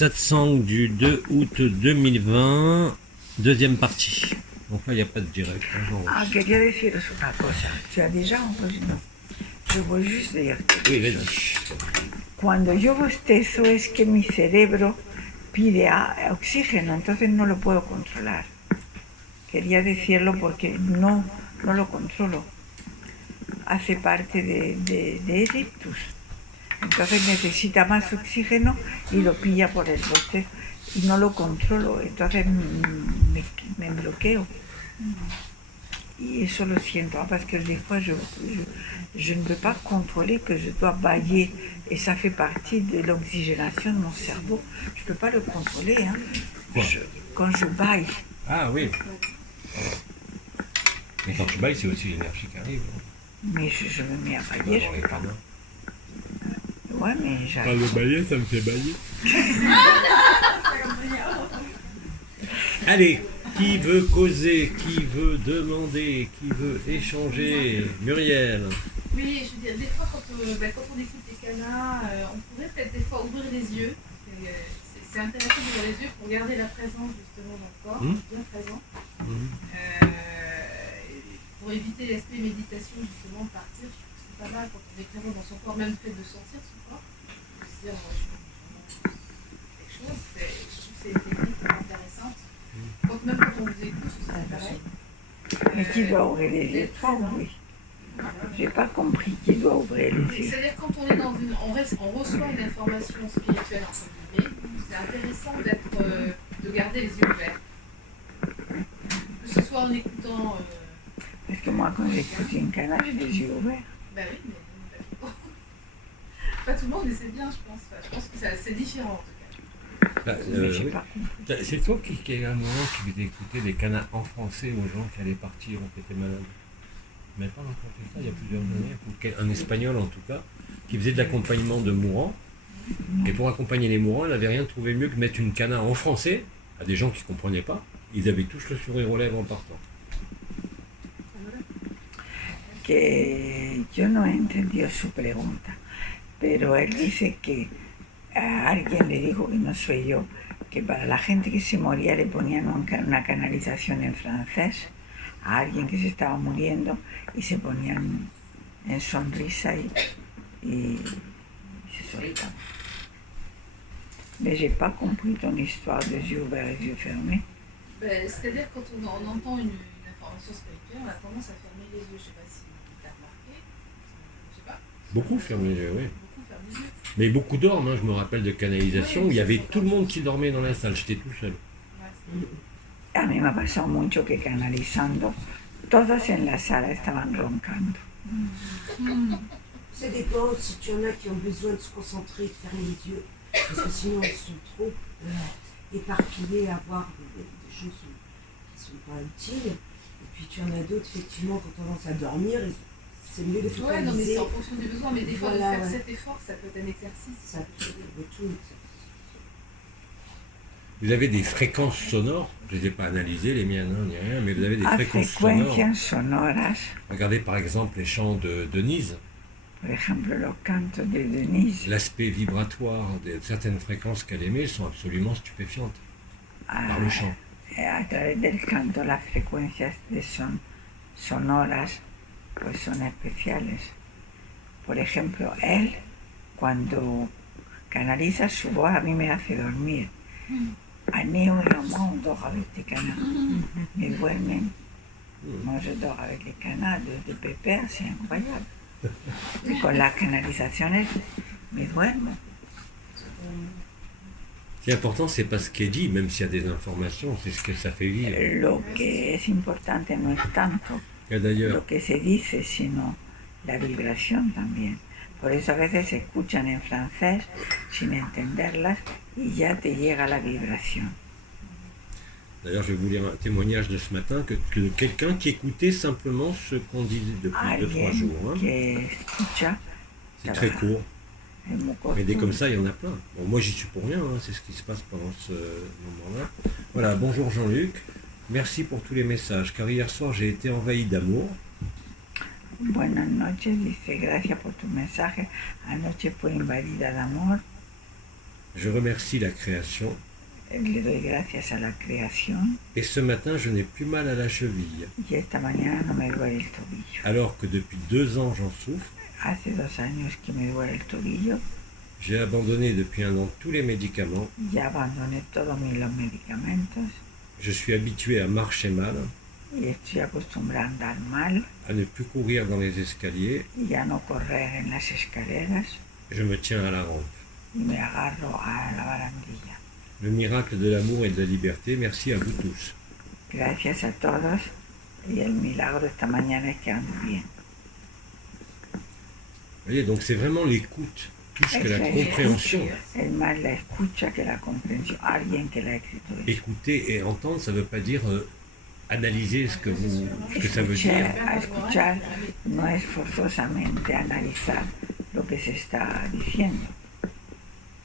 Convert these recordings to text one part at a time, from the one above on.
satsang du 2 août 2020, deuxième partie. Donc là, il n'y a pas de direct. Ah, quería deciros una cosa. Tu as déjà enregistré? No. Yo voy juste decirte. Oui, vas-y. Cuando yo bostezo es que mi cerebro pide oxígeno, entonces no lo puedo controlar. Quería decirlo porque no lo controlo. Hace parte de ictus. Entonces necesita más oxígeno y lo pilla por el bostezo y no lo controlo. Entonces me bloqueo. Y eso lo siento, parce que des fois je ne peux pas contrôler que je dois bailler et ça fait partie de l'oxygénation de mon cerveau. Je ne peux pas le contrôler. Hein. Quand je baille. Ah oui. Mais quand tu bailles, c'est aussi l'énergie qui arrive. Mais je me mets à bailler, je peux pas. Ouais, mais j'arrive. Le bailler, ça me fait bailler. Allez, qui veut causer, qui veut demander, qui veut échanger? Muriel. Oui, je veux dire, des fois, quand on écoute des canards, on pourrait peut-être des fois ouvrir les yeux. C'est intéressant d'ouvrir les yeux pour garder la présence justement dans le corps, bien présent. Pour éviter l'aspect méditation justement de partir, je trouve que c'est pas mal quand on est vraiment dans son corps, même le fait de sentir son corps. De se dire, moi, je suis quelque chose, je trouve que c'est une technique intéressante. Donc même quand on vous écoute, c'est pareil. Mais qui doit ouvrir les yeux? Toi, oui. J'ai pas compris qui doit ouvrir les yeux. C'est-à-dire quand on est dans on reçoit une information spirituelle entre guillemets, c'est intéressant de garder les yeux ouverts. Que ce soit en écoutant. Parce que moi, quand j'écoute une canard, j'ai les yeux ouverts. Ben oui, mais pas tout le monde, mais c'est bien, je pense. Enfin, je pense que c'est différent en tout cas. Oui. C'est toi qui à un moment qui faisait écouter des canards en français aux gens qui allaient partir ou qui étaient malades. Mais pas raconté ça il y a plusieurs années, un espagnol en tout cas, qui faisait de l'accompagnement de mourants. Et pour accompagner les mourants, elle n'avait rien trouvé mieux que mettre une canard en français à des gens qui ne comprenaient pas. Ils avaient tous le sourire aux lèvres en partant. Que yo no he entendido su pregunta, pero él dice que a alguien le dijo, que no soy yo, que para la gente que se moría le ponían una canalización en francés a alguien que se estaba muriendo y se ponían en sonrisa y se soltaban. Mais j'ai pas compris ton histoire de yeux ouverts et yeux fermés. Ben, c'est-à-dire quand on entend une information spirituelle, on a tendance à fermer les yeux. Je sais pas si tu as remarqué. Je sais pas. Beaucoup ferment les yeux, oui. Beaucoup ferment les yeux. Mais beaucoup dorment, hein. Je me rappelle de canalisation, où il y avait tout le monde qui dormait dans la salle, j'étais tout seul. A mí me ha pasado mucho que canalizando, todos en la sala estaban roncando. Ça dépend si tu en as qui ont besoin de se concentrer, de fermer les yeux, parce que sinon ils sont trop éparpillés à voir des choses qui ne sont pas utiles. Et puis tu en as d'autres, effectivement, qui ont tendance à dormir, c'est mieux de focaliser. Ouais, non, mais c'est en fonction des besoins, mais des fois Voilà, de faire ouais. cet effort, ça peut être un exercice. Ça peut tout. Vous avez des fréquences sonores, je ne les ai pas analysées, les miennes, hein, ni rien, mais vous avez des fréquences sonores. Frecuencias sonoras, Regardez par exemple les chants de Denise, por ejemplo los cantos de Denise, l'aspect vibratoire de certaines fréquences qu'elle émet sont absolument stupéfiantes par le chant. a través del canto las frecuencias sonoras pues son especiales. Por ejemplo, él cuando canaliza su voz a mí me hace dormir. Année où on dort avec des canards. Ils dorment. Moi je dors avec les canards de Pépère, c'est incroyable. Et con las canalizaciones me duermo. Ce qui est important, c'est pas ce qui est dit, même s'il y a des informations, c'est ce que ça fait vivre. Lo que es importante no es tanto Et d'ailleurs, lo que se dice, sino la vibración también. Por eso a veces se escuchan en francés sin entenderlas y ya te llega la vibración. je vais vous lire un témoignage de ce matin que quelqu'un qui écoutait simplement ce qu'on disait depuis 2-3 jours. Hein. Que escucha, C'est très court, es muy mais des corto. comme ça, il y en a plein. Bon, moi, j'y suis pour rien, hein, c'est ce qui se passe pendant ce moment-là. Voilà, bonjour Jean-Luc. Merci pour tous les messages, car hier soir, j'ai été envahi d'amour. Buenas noches, dice, gracias por tu mensaje. Anoche fue invadida de amor. Je remercie la création le doy gracias a la creación et ce matin je n'ai plus mal à la cheville, y esta mañana no me duele el tobillo. alors que depuis 2 ans j'en souffre. Hace 2 años que me duele el tobillo, J'ai abandonné depuis 1 an tous les médicaments. ya abandoné todos los medicamentos Je suis habitué à marcher mal, y estoy acostumbrada a andar mal à ne plus courir dans les escaliers. y a no correr en las escaleras Je me tiens à la rampe. y me agarro a la barandilla. Le miracle de l'amour et de la liberté, merci à vous tous. Gracias a todos y el milagro esta mañana es que ando bien. Vous voyez, donc c'est vraiment l'écoute, plus que la Eso es compréhension. es más la escucha que la comprensión. Alguien que la ha escrito eso. Écouter et entendre, ça ne veut pas dire analyser ce que ça veut dire. A escuchar no es forzosamente analizar lo que se está diciendo,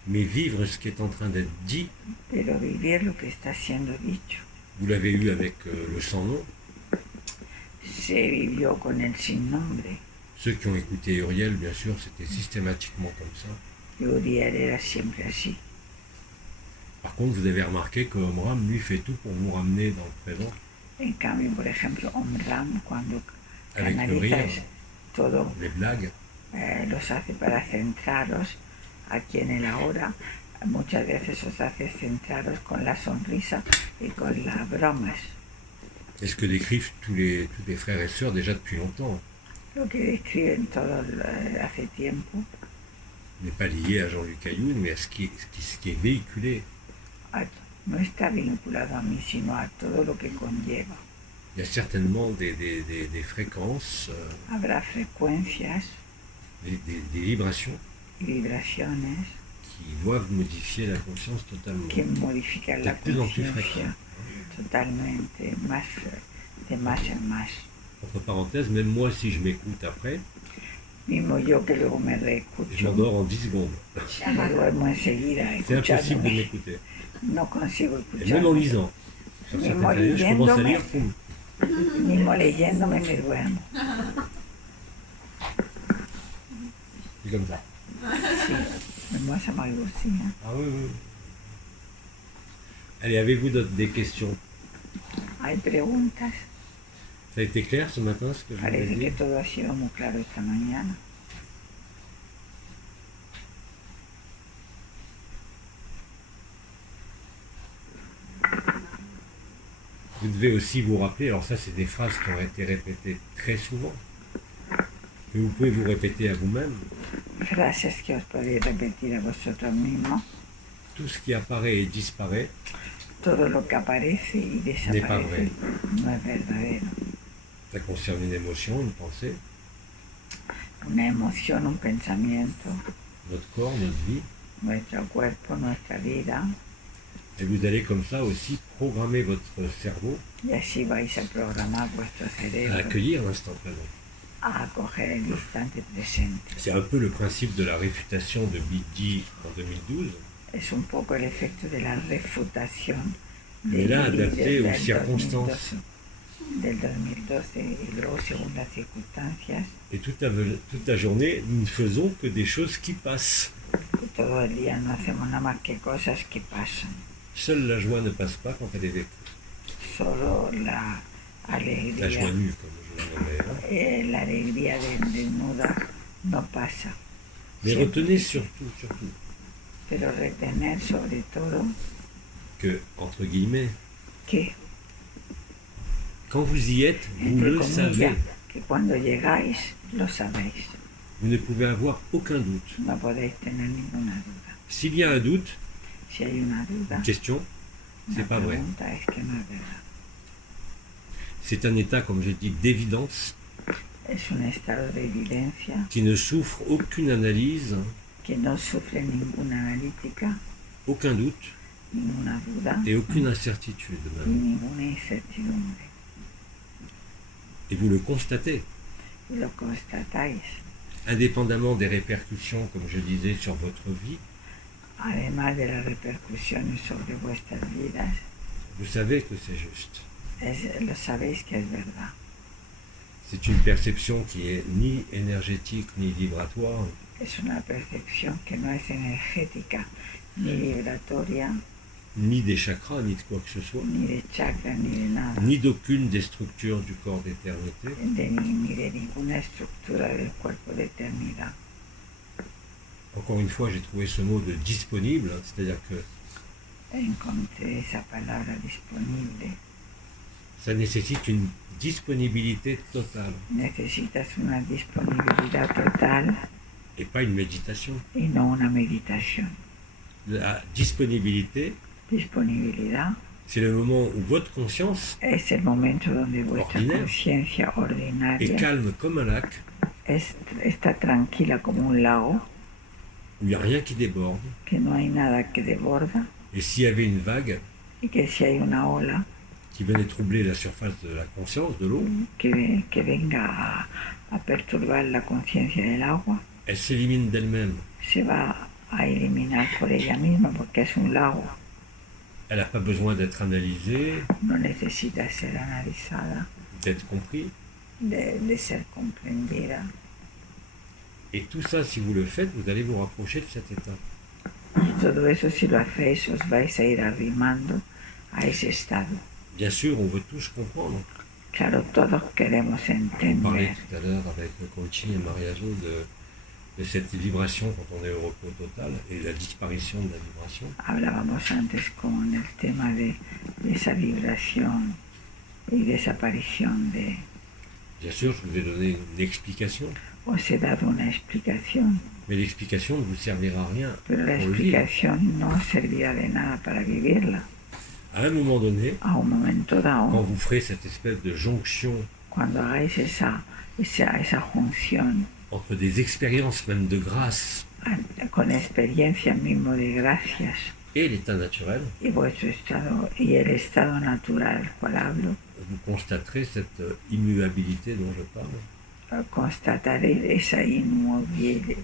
Mais vivre ce qui est en train d'être dit, pero vivir lo que está siendo dicho. vous l'avez eu avec le sans nom. Se vivió con el sin nombre. Ceux qui ont écouté Uriel, bien sûr, c'était systématiquement comme ça. Y Uriel era siempre así. Par contre, vous avez remarqué que Omram, lui, fait tout pour vous ramener dans le présent, En cambio, por ejemplo, Omram, cuando avec le analiza rire, todo, les blagues. los hace para centraros aquí en el ahora. Muchas veces os hace centraros con la sonrisa y con las bromas. C'est ce que décrivent tous les frères et sœurs déjà depuis longtemps. Lo que describen todos hace tiempo. N'est pas lié à Jean-Luc Ayoun, mais à ce qui est véhiculé. No está vinculado a mí, sino a todo lo que conlleva. Il y a certainement des fréquences, Habrá frecuencias des vibrations y vibraciones qui doivent modifier la conscience totalement. que modifican la De plus en plus conciencia totalmente, de más en más. Entre parenthèses, même moi, si je m'écoute après, Mismo yo que luego me je reescucho, m'endors en 10 secondes. me duermo enseguida C'est impossible de escuchándome. m'écouter. No consigo Et même en escucharme. lisant. Sur Même certaines en périodes, je commence à leyéndome. lire, poum. Mismo leyéndome me duermo. C'est comme ça. Sí, me pasa algo así. ¿Eh? Ah oui, oui. Allez, avez-vous des questions? Hay preguntas. Ça a été clair ce matin, ce que je voulais Parece que dire? todo ha sido muy claro esta mañana. Vous devez aussi vous rappeler, alors ça c'est des phrases qui ont été répétées très souvent, mais vous pouvez vous répéter à vous-même, Frases que os podéis repetir a vosotros mismos. tout ce qui apparaît et disparaît Todo lo que aparece y n'est pas vrai. desaparece no es verdadero. Ça concerne une émotion, une pensée, Una emoción, un pensamiento, notre corps, notre vie, nuestro cuerpo, nuestra vida. et vous allez comme ça aussi programmer votre cerveau Y así vais a programar vuestro à cerebro accueillir l'instant présent. a acoger el instante presente. C'est un peu le principe de la réfutation de Bidi en 2012, Es un poco el efecto de la refutación mais là Billy adapté aux del circonstances. 2012, del 2012 y luego según las circunstancias. Et toute la journée, nous ne faisons que des choses qui passent. Y todo el día no hacemos nada más que cosas que pasan. Seule la joie ne passe pas quand elle est vécue. Solo la La alegría, joie nue, comme je la nommais. Hein. la alegría desnuda no pasa. Mais Siempre. retenez surtout Pero retener sobre todo que, entre guillemets, que, quand vous y êtes, vous entre le comillas, savez. que cuando llegáis lo sabéis. Vous ne pouvez avoir aucun doute. No podéis tener ninguna duda. S'il y a un doute, Si hay una duda, une question, una c'est pas vrai. pregunta es que no es verdad. C'est un état, comme j'ai dit, d'évidence Es un estado de evidencia qui ne souffre aucune analyse, que no sufre ninguna analítica, aucun doute ninguna duda, et aucune incertitude ni même. ninguna incertidumbre. Et vous le constatez, Y lo constatáis. indépendamment des répercussions, comme je disais, sur votre vie, Además de las repercusiones sobre vuestras vidas, vous savez que c'est juste. lo sabéis que es verdad. C'est une perception qui est ni énergétique ni vibratoire, Es una percepción que no es energética ni vibratoria, ni des chakras, ni de quoi que ce soit, ni de chakra, ni de nada, ni d'aucune des structures du corps d'éternité, ni de ninguna estructura del cuerpo de eternidad. Encore une fois, j'ai trouvé ce mot de disponible, c'est-à-dire que Encontré esa palabra disponible. ça nécessite une disponibilité totale Necesitas una disponibilidad total et pas une méditation. y no una meditación. La disponibilité, Disponibilidad c'est le moment où votre conscience es el momento donde vuestra Ordinaire. conciencia est ordinaria calme comme un lac, está tranquila como un lago, où il n'y a rien qui déborde. que no hay nada que desborda Et s'il y avait une vague y que si hay una ola qui venait troubler la surface de la conscience, de l'eau, que venga a perturbar la conciencia del agua, elle s'élimine d'elle-même. se va a eliminar por ella misma porque es un lago, Elle n'a pas besoin d'être analysée, no necesita ser analizada, d'être compris. de ser comprendida. Et tout ça, si vous le faites, vous allez vous rapprocher de cet état. Y todo eso, si lo hacéis, os vais a ir arrimando a ese estado. Bien sûr, on veut tous comprendre. Claro, todos queremos On parlait entender. tout à l'heure avec le coaching et Mariazo de cette vibration quand on est au repos total et la disparition de la vibration. Hablábamos antes con el tema de esa vibración y desaparición de... Bien sûr, je vous ai donné une explication, Os he dado una explicación, mais l'explication ne vous servira à rien pero la pour le vivre. explicación no servirá de nada para vivirla. À un moment donné, A un momento quand dado, vous ferez cette espèce de jonction cuando hagáis esa junción entre des expériences même de grâce con experiencia mismo de gracias et l'état naturel, y vuestro estado y el estado natural del cual hablo, vous constaterez cette immuabilité dont je parle. constataréis esa inmovilidad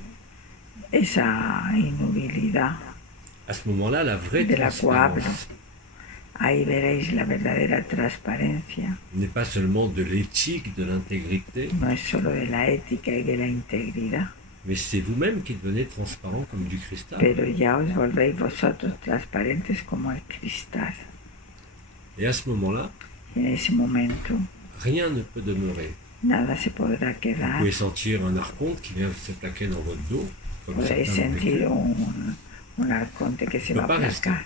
À ce moment-là, la vraie de la cual hablo. transparence Ahí veréis la verdadera transparencia. n'est pas seulement de l'éthique, de l'intégrité, No es solo de la ética y de la integridad, mais c'est vous-même qui devenez transparent comme du cristal. pero ya os volvéis vosotros transparentes como el cristal. Et à ce moment-là, Y en ese momento rien ne peut demeurer. nada se podrá Vous quedar. pouvez sentir un archonte qui vient se plaquer dans votre dos, comme Podréis certains l'ont vécu. sentir un arconte que se No va a para aplacar,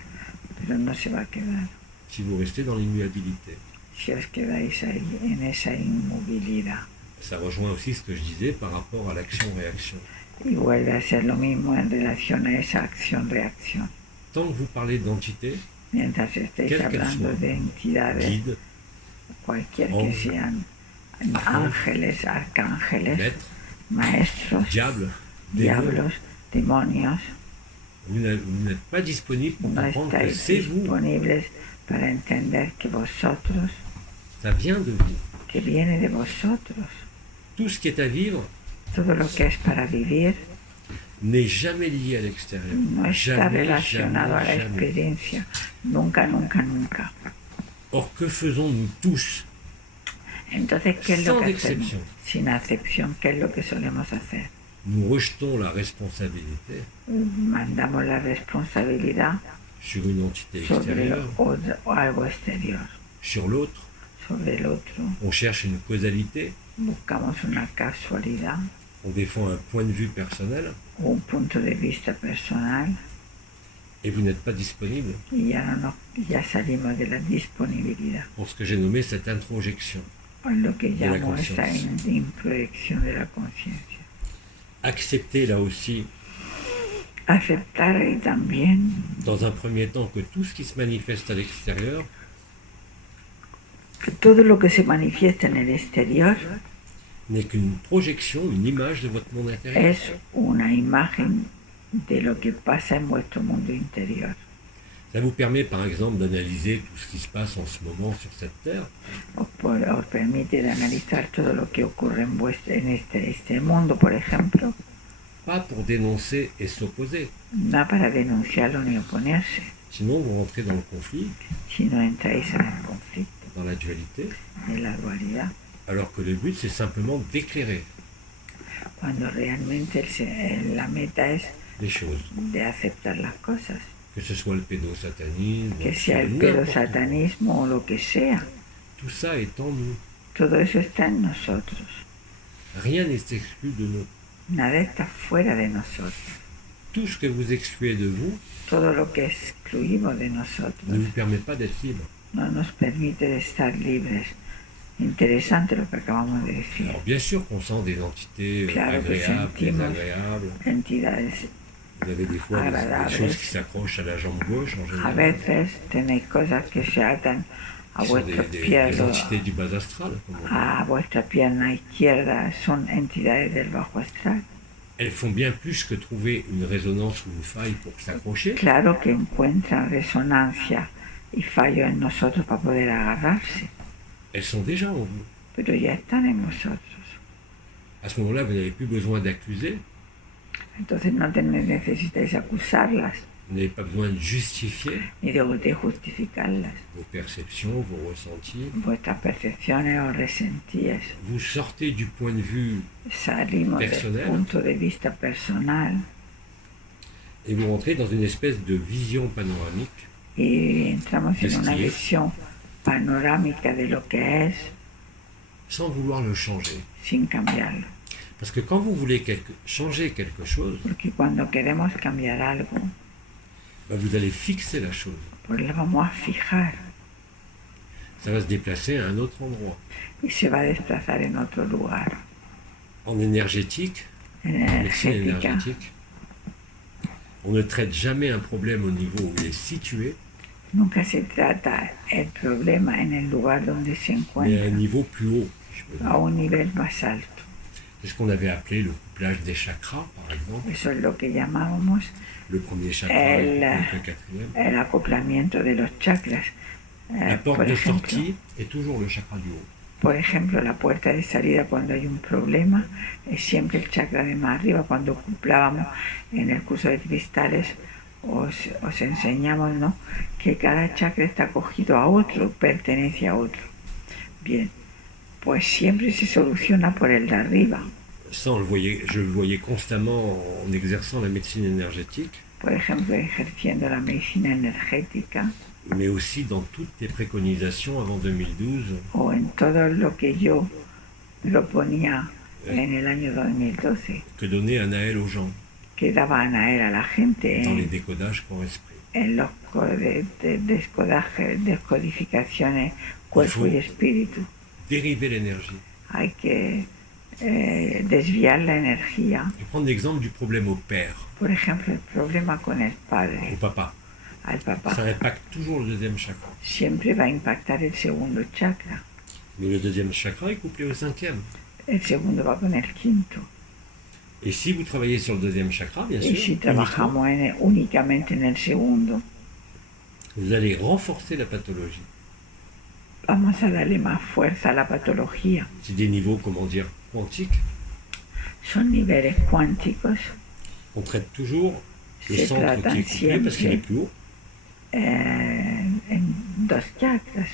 pero no se va a quedar. Si vous restez dans l'immuabilité. Si os quedáis ahí en esa inmovilidad. Ça rejoint aussi ce que je disais par rapport à l'action-réaction. Y vuelve a ser lo mismo en relación a esa acción-reacción. Tant que vous parlez d'entité, Mientras estéis Quelle qu'elle hablando soit. de entidades, guide, cualquier que Ange. sean, ángeles, arcángeles, maître, maestros, diable, démon, diablos, demonios, vous n'êtes pas disponible pour no comprendre que estáis c'est vous, disponibles para entender que vosotros, ça vient de vous. que viene de vosotros, Tout ce qui est à vivre todo lo que es para vivir n'est jamais lié à l'extérieur. no está Jamais, relacionado a la jamais, jamais. experiencia, nunca, nunca, nunca. Or, que faisons-nous tous, Entonces, ¿qué es lo sans que hacemos? exception? Sin excepción, ¿qué es lo que solemos hacer? Nous rejetons la responsabilité Mandamos la responsabilidad sur une entité sobre extérieure, o algo exterior, sur l'autre. sobre el otro. On cherche une causalité, Buscamos una casualidad on défend un point de vue personnel, o un punto de vista personal et vous n'êtes pas disponible y ya salimos de la disponibilidad, pour ce que j'ai nommé cette introjection. o en lo que De la llamo esta conciencia. introyección de la conciencia. Accepter là aussi, Aceptar ahí también, dans un premier temps, que tout ce qui se manifeste à l'extérieur que todo lo que se manifiesta en el exterior n'est qu'une projection, une image de votre monde intérieur. es una imagen de lo que pasa en vuestro mundo interior. Ça vous permet par exemple d'analyser tout ce qui se passe en ce moment sur cette terre, Os permite de analizar todo lo que ocurre en este mundo, por ejemplo, pas pour dénoncer et s'opposer. no para denunciarlo ni oponerse, Sinon, vous rentrez dans le conflit, sino entráis en el conflicto, dans la dualité, en la dualidad, alors que le but, c'est simplement d'éclairer cuando realmente la meta es les choses. de aceptar las cosas que ce soit le pédosatanisme, que sea el n'importe quoi. pedosatanismo o lo que sea. Tout ça est en nous. Todo eso está en nosotros. Rien n'est exclu de nous. Nada está fuera de nosotros. Tout ce que vous excluez de vous Todo lo que excluimos de ne nosotros vous permet pas d'être libre. no nos permite de estar libres. Interesante lo que acabamos de decir. Alors bien sûr qu'on sent des entités Claro que agréables, sentimos désagréables. entidades. Vous avez des fois des Agradables. choses qui s'accrochent à la jambe gauche en A général. veces tenéis cosas que se atan a Qui sont vuestra des pierna, entités du bas astral, comme on dit. a vuestra pierna izquierda, son entidades del bajo astral. Elles font bien plus que trouver une résonance ou une faille pour s'accrocher. Claro que encuentran resonancia y fallo en nosotros para poder agarrarse, Elles sont déjà en vous. pero ya están en vosotros. À ce moment-là, vous n'avez plus besoin d'accuser, Entonces no necesitáis acusarlas vous n'avez pas besoin de justifier ni de justificarlas. vos perceptions, vos ressentis. Vuestras percepciones o resentíes. Vous sortez du point de vue Salimos Personal. del punto de vista personal et vous rentrez dans une espèce de vision panoramique y entramos en una Describe. visión panorámica de lo que es sans vouloir le changer. sin cambiarlo. Parce que quand vous voulez changer quelque chose, Porque cuando queremos cambiar algo, bah, vous allez fixer la chose. pues lo vamos a fijar Ça va se déplacer à un autre endroit. y se va a desplazar en otro lugar. En énergétique, en médecine Energética, énergétique, on ne traite jamais un problème au niveau où il est situé, nunca se trata el problema en el lugar donde se mais à un encuentra, niveau plus haut. Si je peux dire. a un nivel más alto. C'est ce qu'on avait appelé le couplage des chakras, par exemple. Eso es lo que llamábamos Le premier chakra El- avec le quatrième. el acoplamiento de los chakras. La porte Por de ejemplo, sortie est toujours le chakra du haut. Por ejemplo, la puerta de salida cuando hay un problema es siempre el chakra de más arriba. Cuando ocuplábamos en el curso de cristales, os enseñamos, ¿no?, que cada chakra está cogido a otro, pertenece a otro. Bien, pues siempre se soluciona por el de arriba. Ça, je le voyais constamment en exerçant la médecine énergétique, Por ejemplo, ejerciendo la medicina energética mais aussi dans toutes les préconisations avant 2012. o en todo lo que yo proponía en el año 2012, Que donner un Naël aux gens que daba Anael a la gente dans les décodages corps-esprit. en los descodificaciones cuerpo y espíritu. Dériver l'énergie. Hay que desviar la energía. Je vais prendre l'exemple du problème au père, Por ejemplo, el problema con el au padre, papa. al Ça papá, impacte toujours le deuxième chakra. siempre va a impactar el segundo chakra. Mais le deuxième chakra est couplé au cinquième. El segundo va con el quinto. Et si vous travaillez sur le deuxième chakra, bien Y sûr, si uniquement, trabajamos únicamente en el segundo, vous allez renforcer la pathologie. vamos a darle más fuerza a la patología. C'est des niveaux, comment dire, quantiques. Son niveles cuánticos. On traite toujours le Se centre tratan qui est couplé parce qu'il est siempre plus haut. en dos chakras.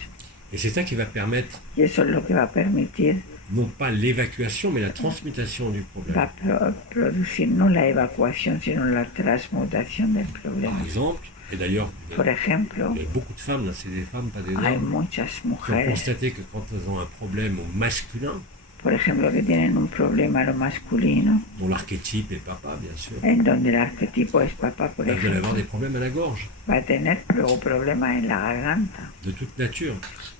Et c'est ça qui va permettre, Y eso es lo que va a permitir, non pas l'évacuation, mais la transmutation du va problème. a producir no la evacuación, sino la transmutación del Par problema. exemple, et d'ailleurs, Por ejemplo, il y a beaucoup de femmes, là, c'est des femmes, pas des hay hommes, muchas qui ont mujeres, constaté que quand elles ont un problème au masculin, por ejemplo, que tienen un problema a lo masculino, dont l'archétype est papa, bien sûr, en donde el arquetipo es papá, por elles veulent avoir ejemplo, des problèmes à la gorge, va a tener luego problemas en la garganta, de toute nature.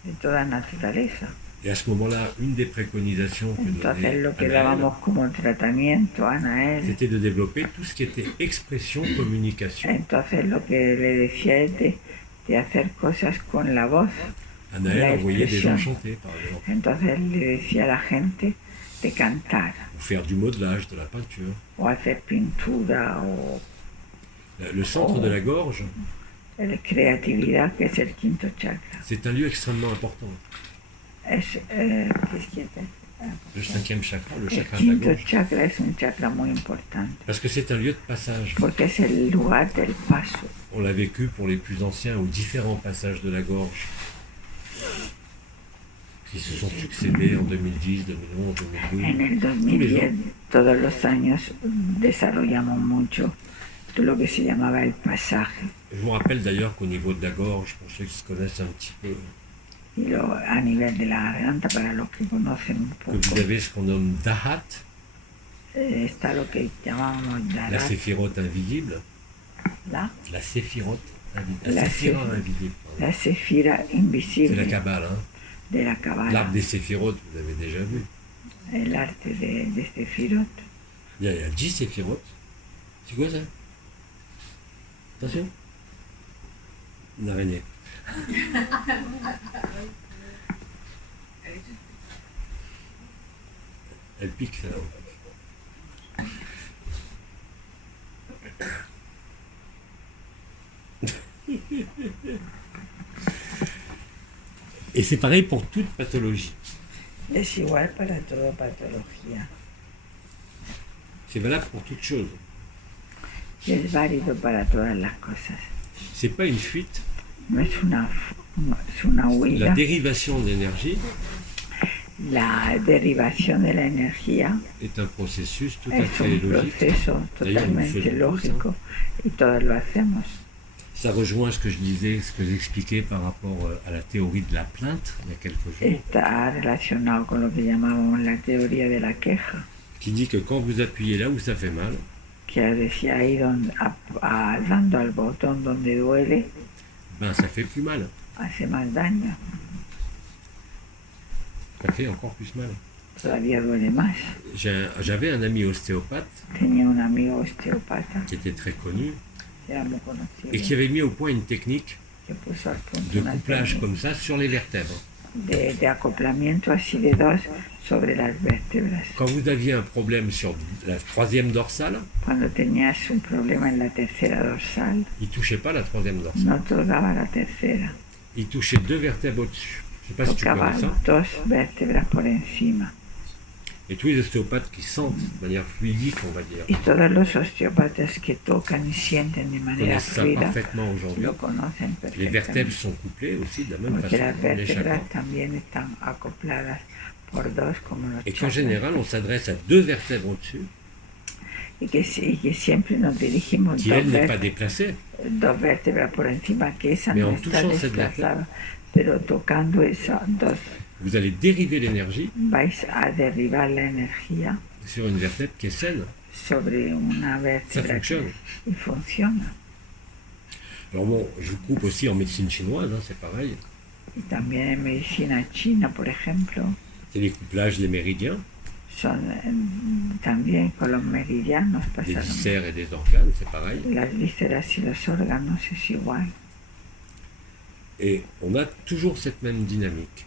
de toda naturaleza. Et à ce moment-là, une des préconisations que Entonces, donnait lo que Anaël, dábamos como tratamiento a Anael, c'était de développer tout ce qui était expression, communication. entonces lo que le decía es de hacer cosas con la voz. Anaël La envoyait des gens expression. chanter, par exemple, Entonces le decía a la gente de cantar ou faire du modelage, de la peinture. o hacer pintura o Le centre de la gorge, creatividad, que es el quinto chakra. c'est un lieu extrêmement important. ¿Qué es quinto? Le cinquième chakra, le El chakra de la quinto gorge. chakra es un chakra muy importante Parce que c'est un lieu de passage. porque es el lugar del paso. On l'a vécu pour les plus anciens aux différents passages de la gorge qui se sont succédés en 2010, 2011, En 2012. el 2010, todos los años desarrollamos mucho lo que se llamaba el pasaje. Je vous rappelle d'ailleurs qu'au niveau de la gorge, pour ceux qui se connaissent un petit peu, Y a nivel de la garganta, para los que conocen un que poco, vous avez ce qu'on nomme Dahat, está lo que llamamos la Darat, séphirote invisible, la la séphirote invisible, La la séphira séphira. invisible. pardon. Séphira C'est la invisible Kabbale, hein. de la Kabbalah, L'arbre des séphirotes, vous avez déjà vu. el arte de Sefirot. Il y a 10 séphirotes. C'est quoi ça? Attention. Une araignée. Elle pique, ça. Et c'est pareil pour toute pathologie. Es igual para toda patología. C'est valable pour toute chose. Y es válido para todas las cosas. C'est pas une fuite. No es una La huida. dérivation d'énergie La derivación de la energía est un processus tout à es fait un logique. proceso D'ailleurs, nous le totalmente faisons tous, lógico y todos lo hacemos. Ça rejoint ce que je disais, ce que j'expliquais par rapport à la théorie de la plainte il y a quelques jours, Está relacionado con lo que llamamos la teoría de la queja, qui dit que quand vous appuyez là où ça fait mal, que decía ahí dando al botón donde duele, ben ça fait plus mal. hace más daño, Ça fait encore plus mal. todavía duele más. J'avais un ami ostéopathe Tenía un amigo osteopata, qui était très connu que era muy conocido, et qui avait mis au point une technique que puso al punto de una couplage técnica comme ça sur les vertèbres. de acoplamiento así de dos sobre las vértebras. Quand vous aviez un problème sur la troisième dorsale, Cuando tenías un problema en la tercera dorsal, il ne touchait pas la troisième dorsale. no tocaba la tercera, Il touchait deux vertèbres au-dessus. Je ne sais pas si tu tocaba connais ça. dos vértebras por encima. Et tous les ostéopathes qui sentent de manière fluidique, on va dire, Y todos los osteópatas que tocan y sienten de manera connaissent ça fluida parfaitement aujourd'hui. lo conocen Les vertèbres perfectamente. sont couplées aussi de la même Porque las façon, comme les vértebras chakras. también están acopladas por dos como los Et qu'en chakras. général, on s'adresse à deux vertèbres au-dessus, Y que siempre nos dirigimos qui elle n'est pas déplacée, dos vértebras por encima, que esa Mais no en está touchant cette desplazada, pero tocando esas dos vous allez dériver l'énergie vais a derribar la energía sur une vertèbre qui est saine. sobre una Ça vértebra fonctionne. y funciona. Alors bon, je vous coupe aussi en médecine chinoise, hein, c'est pareil. Y también en medicina china, por ejemplo, C'est les couplages des méridiens, son también con los meridianos des pasa lo mismo. viscères et des organes, c'est pareil. Las vísceras y los órganos es igual. Et on a toujours cette même dynamique.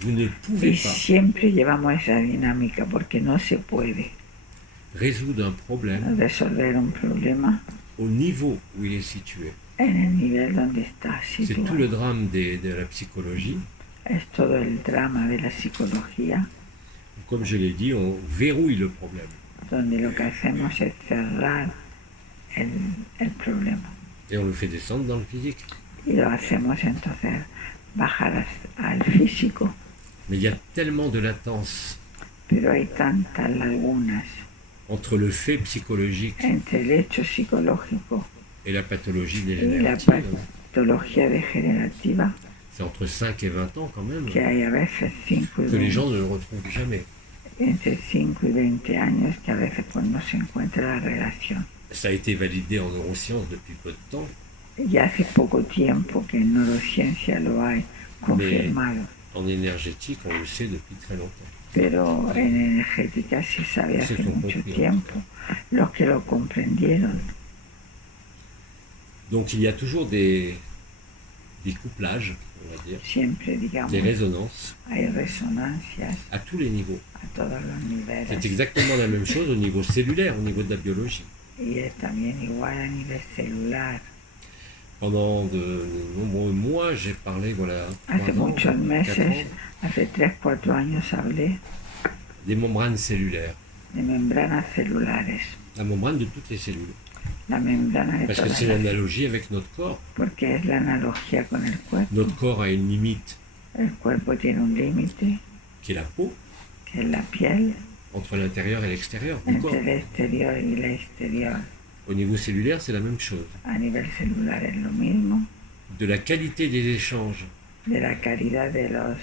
Vous ne pouvez Y pas siempre llevamos esa dinámica porque no se puede résoudre un problème resolver un problema au niveau où il est situé. en el nivel donde está C'est tout le situado. drame de la psychologie. Es todo el drama de la psicología, Comme je l'ai dit, on verrouille le problème. donde lo que hacemos es cerrar el problema. Et on le fait descendre dans le physique. Y lo hacemos entonces bajar al físico. Mais il y a tellement de latence Pero hay tantas lagunas entre le fait psychologique entre el hecho psicológico et la pathologie y la dégénérative. patología degenerativa, C'est entre 5 et 20 ans quand même que hay a veces 5 y que les 20, gens ne le retrouvent jamais. entre 5 y 20 años, que a veces pues no se encuentra la relación. Ça a été validé en neurosciences depuis peu de temps, Y hace poco tiempo que en neurociencia lo hay confirmado, en énergétique, on le sait depuis très longtemps. pero en energética se sabe hace Sí, lo mucho comprendí. tiempo. Los que lo comprendieron, Donc il y a toujours des couplages, on va dire, siempre digamos, des résonances hay resonancias à tous les niveaux. a todos los niveles. C'est exactement la même chose au niveau cellulaire, au niveau de la biologie. Y es también igual a nivel celular. Pendant de nombreux mois, j'ai parlé, voilà, Hace 3 ans, muchos 4 meses, ans, hace 3-4 años hablé des membranes cellulaires. de membranas celulares, La membrane de toutes les cellules. la membrana de Parce que todas c'est las, l'analogie avec notre corps. porque es la analogía con el cuerpo. Notre corps a une limite El cuerpo tiene un límite, qui est la peau, que es la piel, entre l'intérieur et l'extérieur du corps. entre el exterior y el exterior. Au niveau cellulaire, c'est la même chose. A nivel celular es lo mismo, De la qualité des échanges de la calidad de los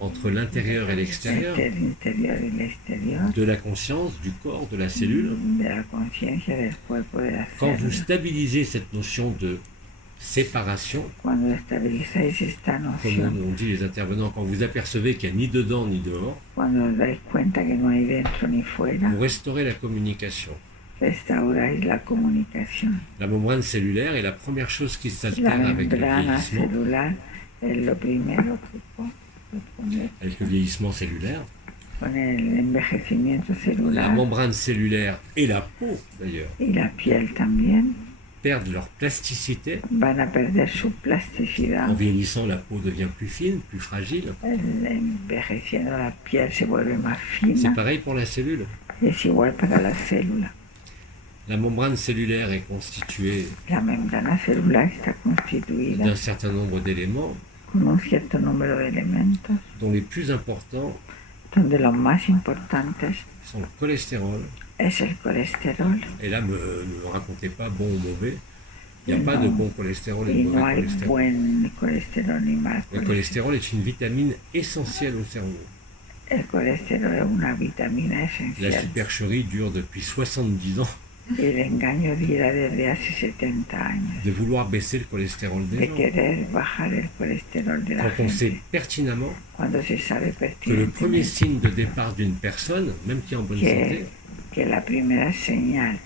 entre l'intérieur et l'extérieur, el interior y el exterior, de la conscience, du corps, de la cellule. de la conciencia del cuerpo, de la Quand vous célula. stabilisez cette notion de séparation, Cuando estabilizáis esta comme noción, on dit les intervenants, quand vous apercevez qu'il n'y a ni dedans ni dehors, cuando os dais cuenta que no hay dentro ni fuera, vous restaurez la communication. restauráis la comunicación. La membrane cellulaire est la première chose qui La s'altère avec le membrana vieillissement, celular es lo primero que avec le vieillissement cellulaire. con el envejecimiento La celular membrane cellulaire et la peau, d'ailleurs, y la piel también perdent leur plasticité. van a perder su plasticidad. En vieillissant, la peau devient plus fine, plus fragile. Envejeciendo la piel se vuelve más C'est fina. pareil pour la cellule. Es igual para la célula. La membrane cellulaire est constituée La membrana celular está constituida d'un certain nombre d'éléments, con un cierto número de elementos, dont les plus importants donde los más importantes sont le cholestérol. es el colesterol. Et là, me racontez pas bon ou mauvais. Il n'y a pas de bon cholestérol et Y de no mauvais hay cholestérol. buen colesterol ni mal Le colesterol. cholestérol est une vitamine essentielle au cerveau. El colesterol es una vitamina La esencial. supercherie dure depuis 70 ans Y el engaño dura desde hace 70 años de vouloir baisser le cholestérol des de gens. querer bajar el colesterol de la Quand on sait gente. pertinemment Cuando se sabe que le premier pertinentemente signe de départ d'une personne, même qui est en bonne santé, que la primera señal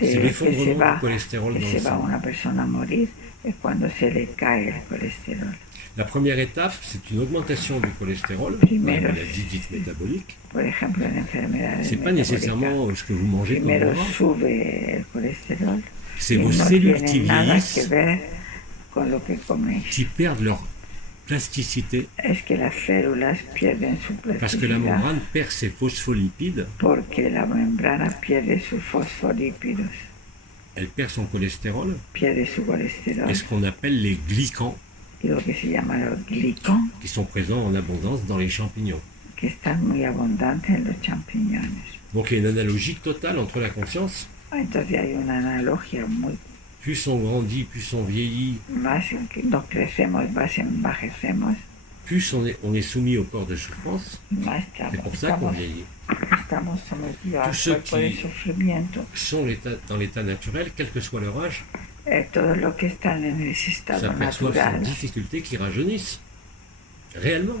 c'est de que se l'effondrement du va, cholestérol dans le sang. una persona a morir es cuando se le cae el colesterol. La première étape, c'est une augmentation du cholestérol, la Primero. maladie dite métabolique. Por ejemplo, en enfermedades C'est pas metabólicas, nécessairement ce que vous mangez comme primero repas. sube el colesterol C'est y vos no cellules tiene qui nada que vieillissent, ver con lo que coméis. qui perdent leur plasticité, Es que las células pierden su parce que la plasticidad membrane perd ses phospholipides, porque la membrana pierde sus fosfolípidos, elle perd son cholestérol, pierde su colesterol et ce qu'on appelle les glycans, y lo que se llama los glicón, qui sont présents en abondance dans les champignons. que están muy abundantes en los champiñones. Donc il y a une analogie totale entre la conscience. Entonces hay una analogía muy Plus on grandit, plus on vieillit, más que nos crecemos, más envejecemos, plus on est soumis au corps de souffrance. más C'est pour ça qu'on vieillit. estamos sometidos al Tous ceux cuerpo de qui- sufrimiento. Sont dans l'état naturel, quel que soit leur âge, Todos los que están en ese estado s'aperçoivent sans natural difficulté qu'ils rajeunissent. Réellement.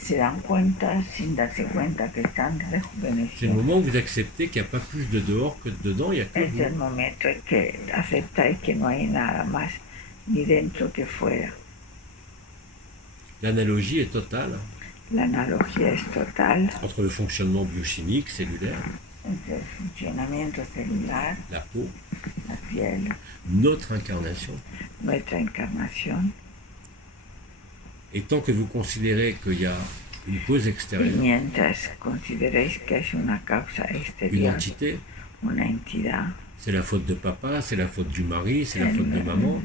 se dan cuenta sin darse cuenta que están C'est le rejuveneciendo. moment où vous acceptez qu'il n'y a pas plus de dehors que de dedans, il n'y a que Es vous. el momento en que aceptáis que no hay nada más ni dentro que fuera. L'analogie est totale La analogía es total entre le fonctionnement biochimique, cellulaire, entre el funcionamiento celular, la peau, la piel, notre incarnation. nuestra encarnación. Et tant que vous considérez qu'il y a une cause Y extérieure, mientras consideréis que es una causa une exterior, entité, una entidad, c'est la faute de papa, c'est la faute du mari, c'est la faute de maman,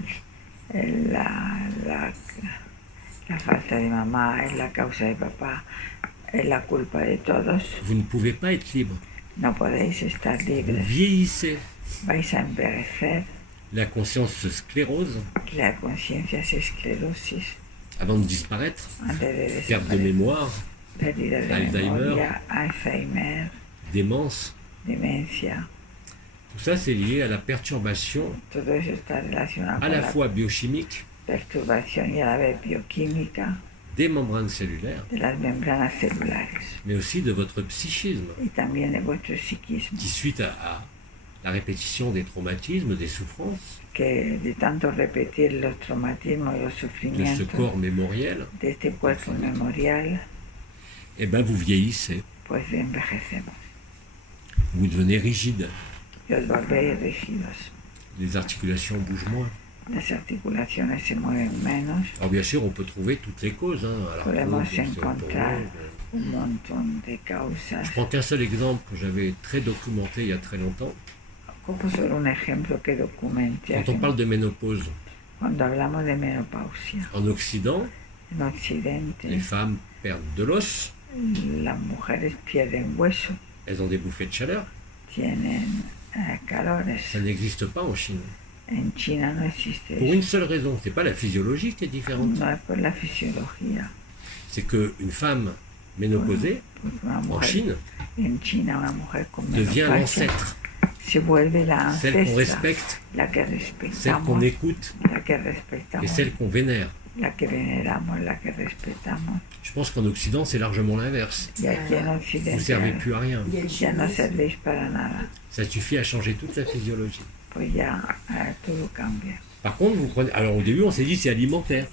la falta de mamá es la causa de papá, es la culpa de todos, vous ne pouvez pas être libre. no podéis estar Vous libres, vieillissez, vais a envejecer, la conscience se sclérose la conciencia se esclerosis avant de disparaître, antes de perte de desaparecer, mémoire, pérdida de Alzheimer. memoria, Alzheimer, démence. demencia, Tout ça, c'est lié à la perturbation todo eso está relacionado à con la la fois biochimique perturbación y a la vez bioquímica des membranes cellulaires, de las membranas celulares mais aussi de votre psychisme, y también de vuestro psiquismo, qui suite à la répétition des traumatismes, des souffrances, que de tanto repetir los traumatismos y los de ce sufrimientos corps mémoriel, de este cuerpo memorial, eh ben vous vieillissez, pues envejecemos vous devenez rigide, y os volvéis rígidos. les articulations bougent moins. Las articulaciones se mueven menos, Alors bien sûr, on peut trouver toutes les causes. Alors, podemos encontrar un montón de causas. je prends qu'un seul exemple que j'avais très documenté il y a très longtemps. Como solo un ejemplo que documente Quand on parle de ménopause, cuando hablamos de menopausia. en Occident, En Occidente, les femmes perdent de l'os, las mujeres pierden hueso, elles ont des bouffées de chaleur, tienen calores. Ça n'existe pas en Chine. En China no existe Pour eso. une seule raison, c'est pas la physiologie qui est différente. No es por la fisiología. C'est qu'une femme ménopausée, Porque una en mujer, Chine, en China, una mujer con devient menopausia l'ancêtre, se vuelve la celle qu'on ancestra, respecte, la que celle respetamos, qu'on écoute la que et respetamos, celle qu'on vénère. la que veneramos, la que respetamos. Je pense qu'en Occident, c'est largement l'inverse. Y aquí en Vous ne servez Occidente plus à rien. Il y a le ya no judaïsme. servís para nada, Ça suffit à changer toute la physiologie. pues ya todo cambia. Par contre, vous prenez. Alors au début, on s'est dit c'est alimentaire.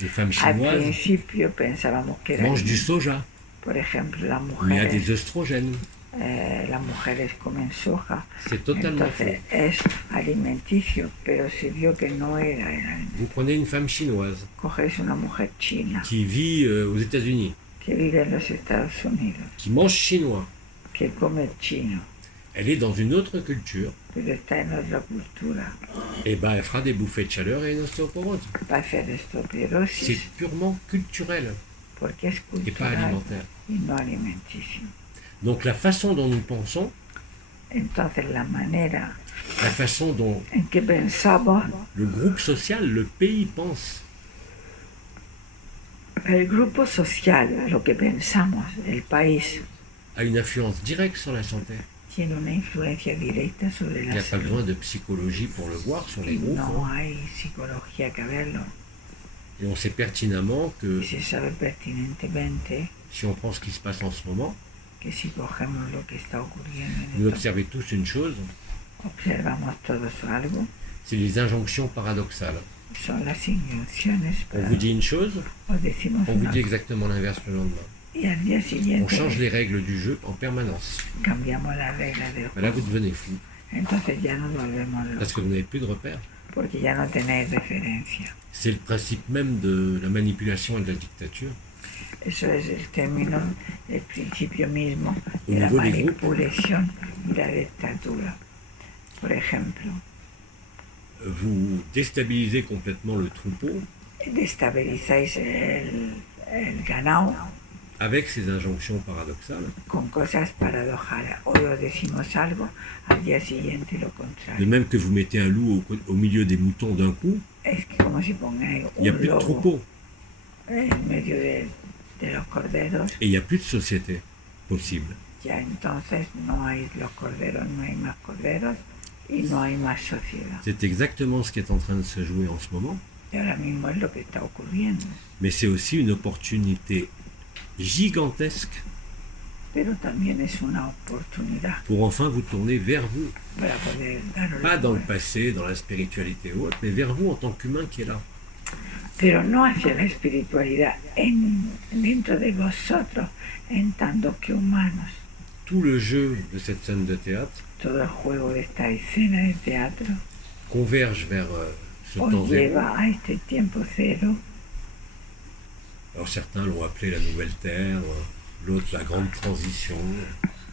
Les femmes Al chinoises principio pensábamos que era, mangent du soja, por ejemplo, où il y a des œstrogènes. las mujeres comen soja, C'est totalement faux. entonces es alimenticio, pero se vio que no era el alimento. Vous prenez une femme chinoise Coges una mujer china qui vit aux États-Unis, que vive en los Estados Unidos, qui mange chinois. que come chino, Elle est dans une autre culture. pero está en otra cultura, Et ben, elle fera des bouffées de chaleur et une ostéoporose. va a hacer C'est osteoporosis purement culturel porque es et pas cultural alimentaire. y no alimenticio. Donc la façon dont nous pensons, Entonces la manera la façon dont en que pensamos, le groupe social, le pays pense, el grupo social, lo que pensamos, el país, a une influence directe sur la santé. tiene una influencia directa sobre Il n'y la a pas salud. besoin de psychologie pour le voir sur les Y groupes. no hein. hay psicología que verlo. Et on sait pertinemment que Y se sabe pertinentemente si on prend ce qui se passe en ce moment, que si cogemos lo que está ocurriendo vous en esto, observez tous une chose, observamos todos algo, c'est les injonctions paradoxales. son las injunciones. On vous dit une chose, Os decimos on vous una dit exactement l'inverse le lendemain. y al día On siguiente change les règles du jeu en permanence. cambiamos las reglas del Ben là, vous juego. devenez fou, Entonces ya nos volvemos parce locos, que vous n'avez plus de repères. porque ya no tenéis referencia. C'est le principe même de la manipulation et de la dictature. Eso es el término, el principio mismo Au de la niveau des groupes. manipulación y la dictadura. Por ejemplo, Vous déstabilisez complètement le troupeau destabilizáis el ganado avec ces injonctions paradoxales. con cosas paradojales. Hoy os decimos algo, al día siguiente lo De contrario. même que vous mettez un loup au milieu des moutons d'un coup, Es que como si pongáis il n'y a un plus de lobo troupeau en medio de los corderos, et il n'y a plus de société possible. ya entonces no hay los corderos, no hay más corderos y no hay más sociedad. C'est exactement ce qui est en train de se jouer en ce moment, Y ahora mismo es lo que está ocurriendo. mais c'est aussi une opportunité gigantesque Pero también es una oportunidad pour enfin vous tourner vers vous. para poder daros Pas la dans le vuelta. passé, dans la spiritualité ou autre, mais vers vous en tant qu'humain qui est là. Pero no hacia la espiritualidad dentro de vosotros, en tanto que humanos. Tout le jeu de cette scène de théâtre Todo el juego de esta escena de teatro converge vers ce temps os zéro. lleva a este tiempo cero. Alors certains l'ont appelé la nouvelle terre, l'autre la grande transition,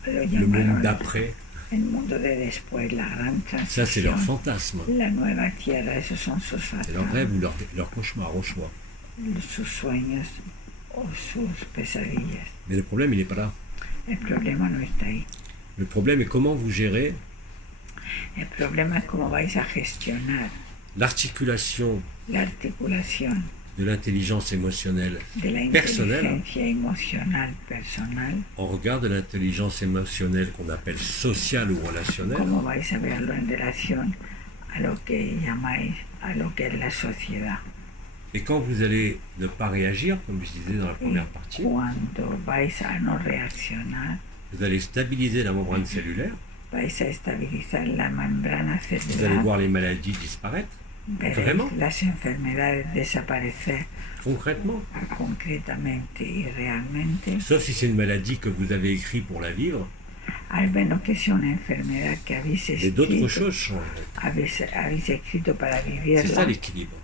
Lo le monde llamaron d'après. el mundo de después, la gran Ça, c'est leur transición, fantasme, la nueva tierra. Esos son sus c'est leur rêve ou leur cauchemar au choix. sus sueños o sus pesadillas. Mais le problème, il n'est pas là. El problema no está ahí. Le problème est comment vous gérez El problema es cómo vais a gestionar l'articulation la articulación de l'intelligence émotionnelle de la personnelle inteligencia emocional personal, en regard de l'intelligence émotionnelle qu'on appelle sociale ou relationnelle, cómo vais a verlo en relación a lo que llamáis, a lo que es la sociedad. et quand vous allez ne pas réagir, comme je disais dans la première partie, Cuando vais a no reaccionar, vous allez stabiliser la membrane cellulaire, vais a estabilizar la membrana vous allez celular, voir les maladies disparaître, veréis vraiment las enfermedades desaparecer concrètement, concretamente y realmente, sauf si c'est une maladie que vous avez écrite pour la vivre, al menos que sea una enfermedad que habéis et d'autres escrito, choses changent. habéis escrito para C'est ça vivirla. l'équilibre,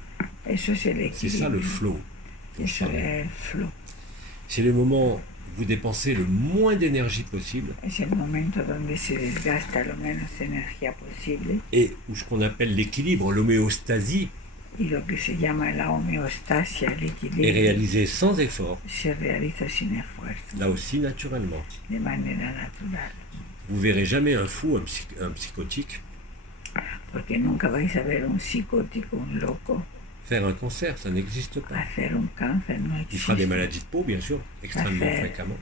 Eso es el c'est ça le equilibrio. flow. Eso es el flow. C'est le moment où vous dépensez le moins d'énergie possible Es el momento donde se desgasta lo menos energía posible et où ce qu'on appelle l'équilibre, l'homéostasie, y lo que se llama la homeostasia, el est equilibrio, réalisé sans effort, se realiza sin esfuerzo, là aussi naturellement. de manera natural. Vous verrez jamais un fou, un psychotique, porque nunca vais a ver un psicótico, un loco, faire un cancer, ça n'existe pas. hacer un cáncer, no Il fera des existe. maladies de peau, bien sûr, extrêmement Parfait. fréquemment,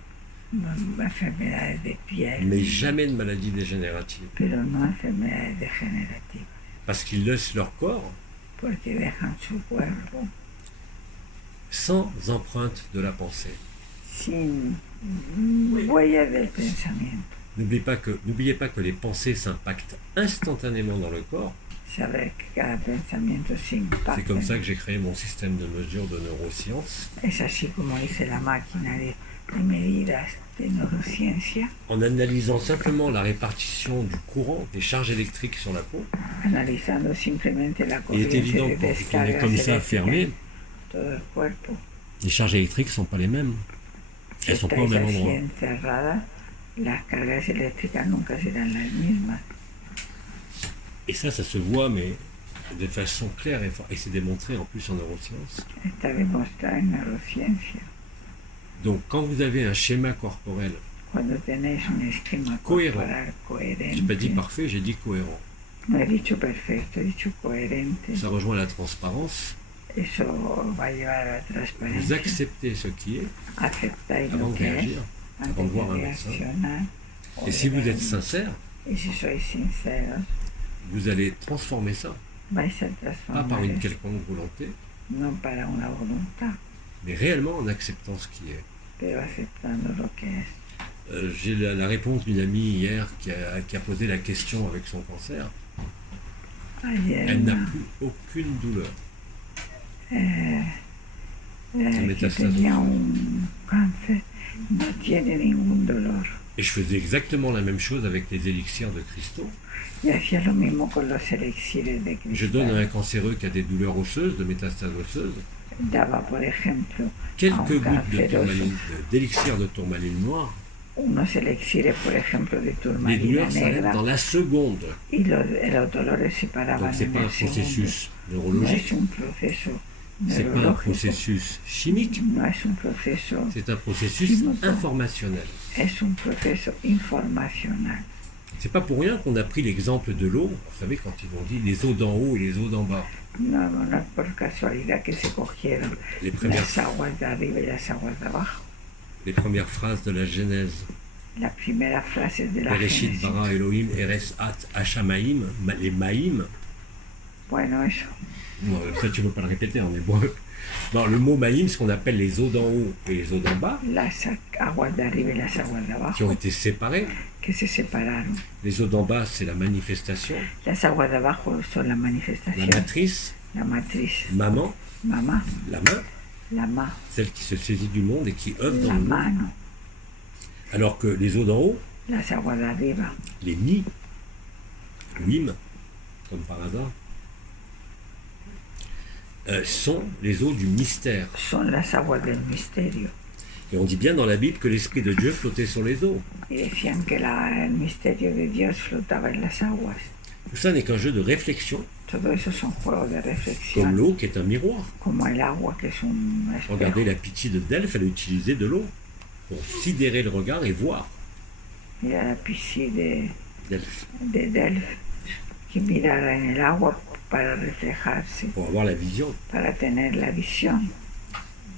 Enfermedades de piel, mais jamais de maladies dégénératives. pero no enfermedades degenerativas, Parce qu'ils laissent leur corps porque dejan su cuerpo sans empreinte de la pensée. sin huella del pensamiento. N'oubliez pas que les pensées s'impactent instantanément dans le corps. Saber que cada pensamiento se impacta. C'est comme ça que j'ai créé mon système de mesure de neurosciences, Es así como hice la máquina de medidas de neurociencia, en analysant simplement la répartition du courant des charges électriques sur la peau. analizando simplemente la Il est corriente évident de que quand on est descargas comme ça eléctricas fermé, en todo el cuerpo. les charges électriques ne sont pas les mêmes. Si Elles ne sont pas au estáis même así endroit. encerradas, las cargas eléctricas nunca serán las mismas. Et ça se voit, mais de façon claire et c'est démontré en plus en neurosciences. Está demostrado en neurociencia. Donc quand vous avez un schéma corporel, Cuando tenéis un esquema Coherent. corporal coherente, j'ai pas dit parfait, j'ai dit cohérent. no he dicho perfecto, he dicho coherente, Ça rejoint la transparence. eso va a llevar a la Vous transparencia. acceptez ce qui est Aceptáis avant lo de que es réagir. antes avant de voir de un médecin. reaccionar. o Et de si vous ver êtes sincère, Y si sois sinceros, vous allez transformer ça, vais a pas transformar par une eso, quelconque volonté, no para una voluntad, mais réellement en acceptant ce qui est. pero aceptando lo que es. J'ai la réponse d'une amie hier qui a posé la question avec son cancer. Ayer Elle n'a una, plus aucune douleur. que metástasis. tenía un cáncer, no tiene ningún dolor. Et je faisais exactement la même chose avec les élixirs de cristaux. Y hacía lo mismo con los elixires de Je donne à un cristal. cancéreux qui a des douleurs osseuses, de métastases osseuses, Daba, por ejemplo, a quelques un gouttes de canceroso d'élixir de tourmaline noire. unos elixires, por ejemplo, de Les turmalina douleurs s'arrêtent negra, dans la seconde. y los dolores se paraban Donc c'est en pas un el segundo. processus No neurologique, es un proceso c'est pas un neurológico, processus chimique, no es un proceso, c'est un processus informationnel. es un proceso informacional. C'est pas pour rien qu'on a pris l'exemple de l'eau. Vous savez, quand ils ont dit les eaux d'en haut et les eaux d'en bas. No, no es por casualidad que se cogieron Les premières, las aguas de arriba y las aguas de abajo. les premières phrases de la Genèse. La primera frase de la Bereshit Génesis. bara Elohim eres at hashamaim, les maïm. Bueno, eso. Non, ça tu ne peux pas le répéter en hébreu. Non, le mot maïm, ce qu'on appelle les eaux d'en haut et les eaux d'en bas, Las aguas de arriba y las aguas de qui ont abajo, été séparées. que se separaron. Les eaux d'en bas, c'est la manifestation, Las aguas de abajo son la la manifestación, matrice, la matriz, maman, mamá, la main, la ma, celle qui se saisit du monde et qui œuvre dans la le monde. mano. Alors que les eaux d'en haut, Las aguas de arriba, les mi, mim, comme par hasard, sont les eaux du mystère. son las aguas del misterio. Et on dit bien dans la Bible que l'Esprit de Dieu flottait sur les eaux. Y decían que el misterio de Dios flotaba en las aguas. Tout ça n'est qu'un jeu de réflexion, Todo eso son juegos de comme reflexión, l'eau qui est un miroir. como el agua, que es un espejo. Regardez la pitié de Delphes, elle a utilisé de l'eau pour sidérer le regard et voir. Mira la piscine Delphes, de Delphes, que mirara en el agua para reflejarse, pour avoir la vision. para tener la visión.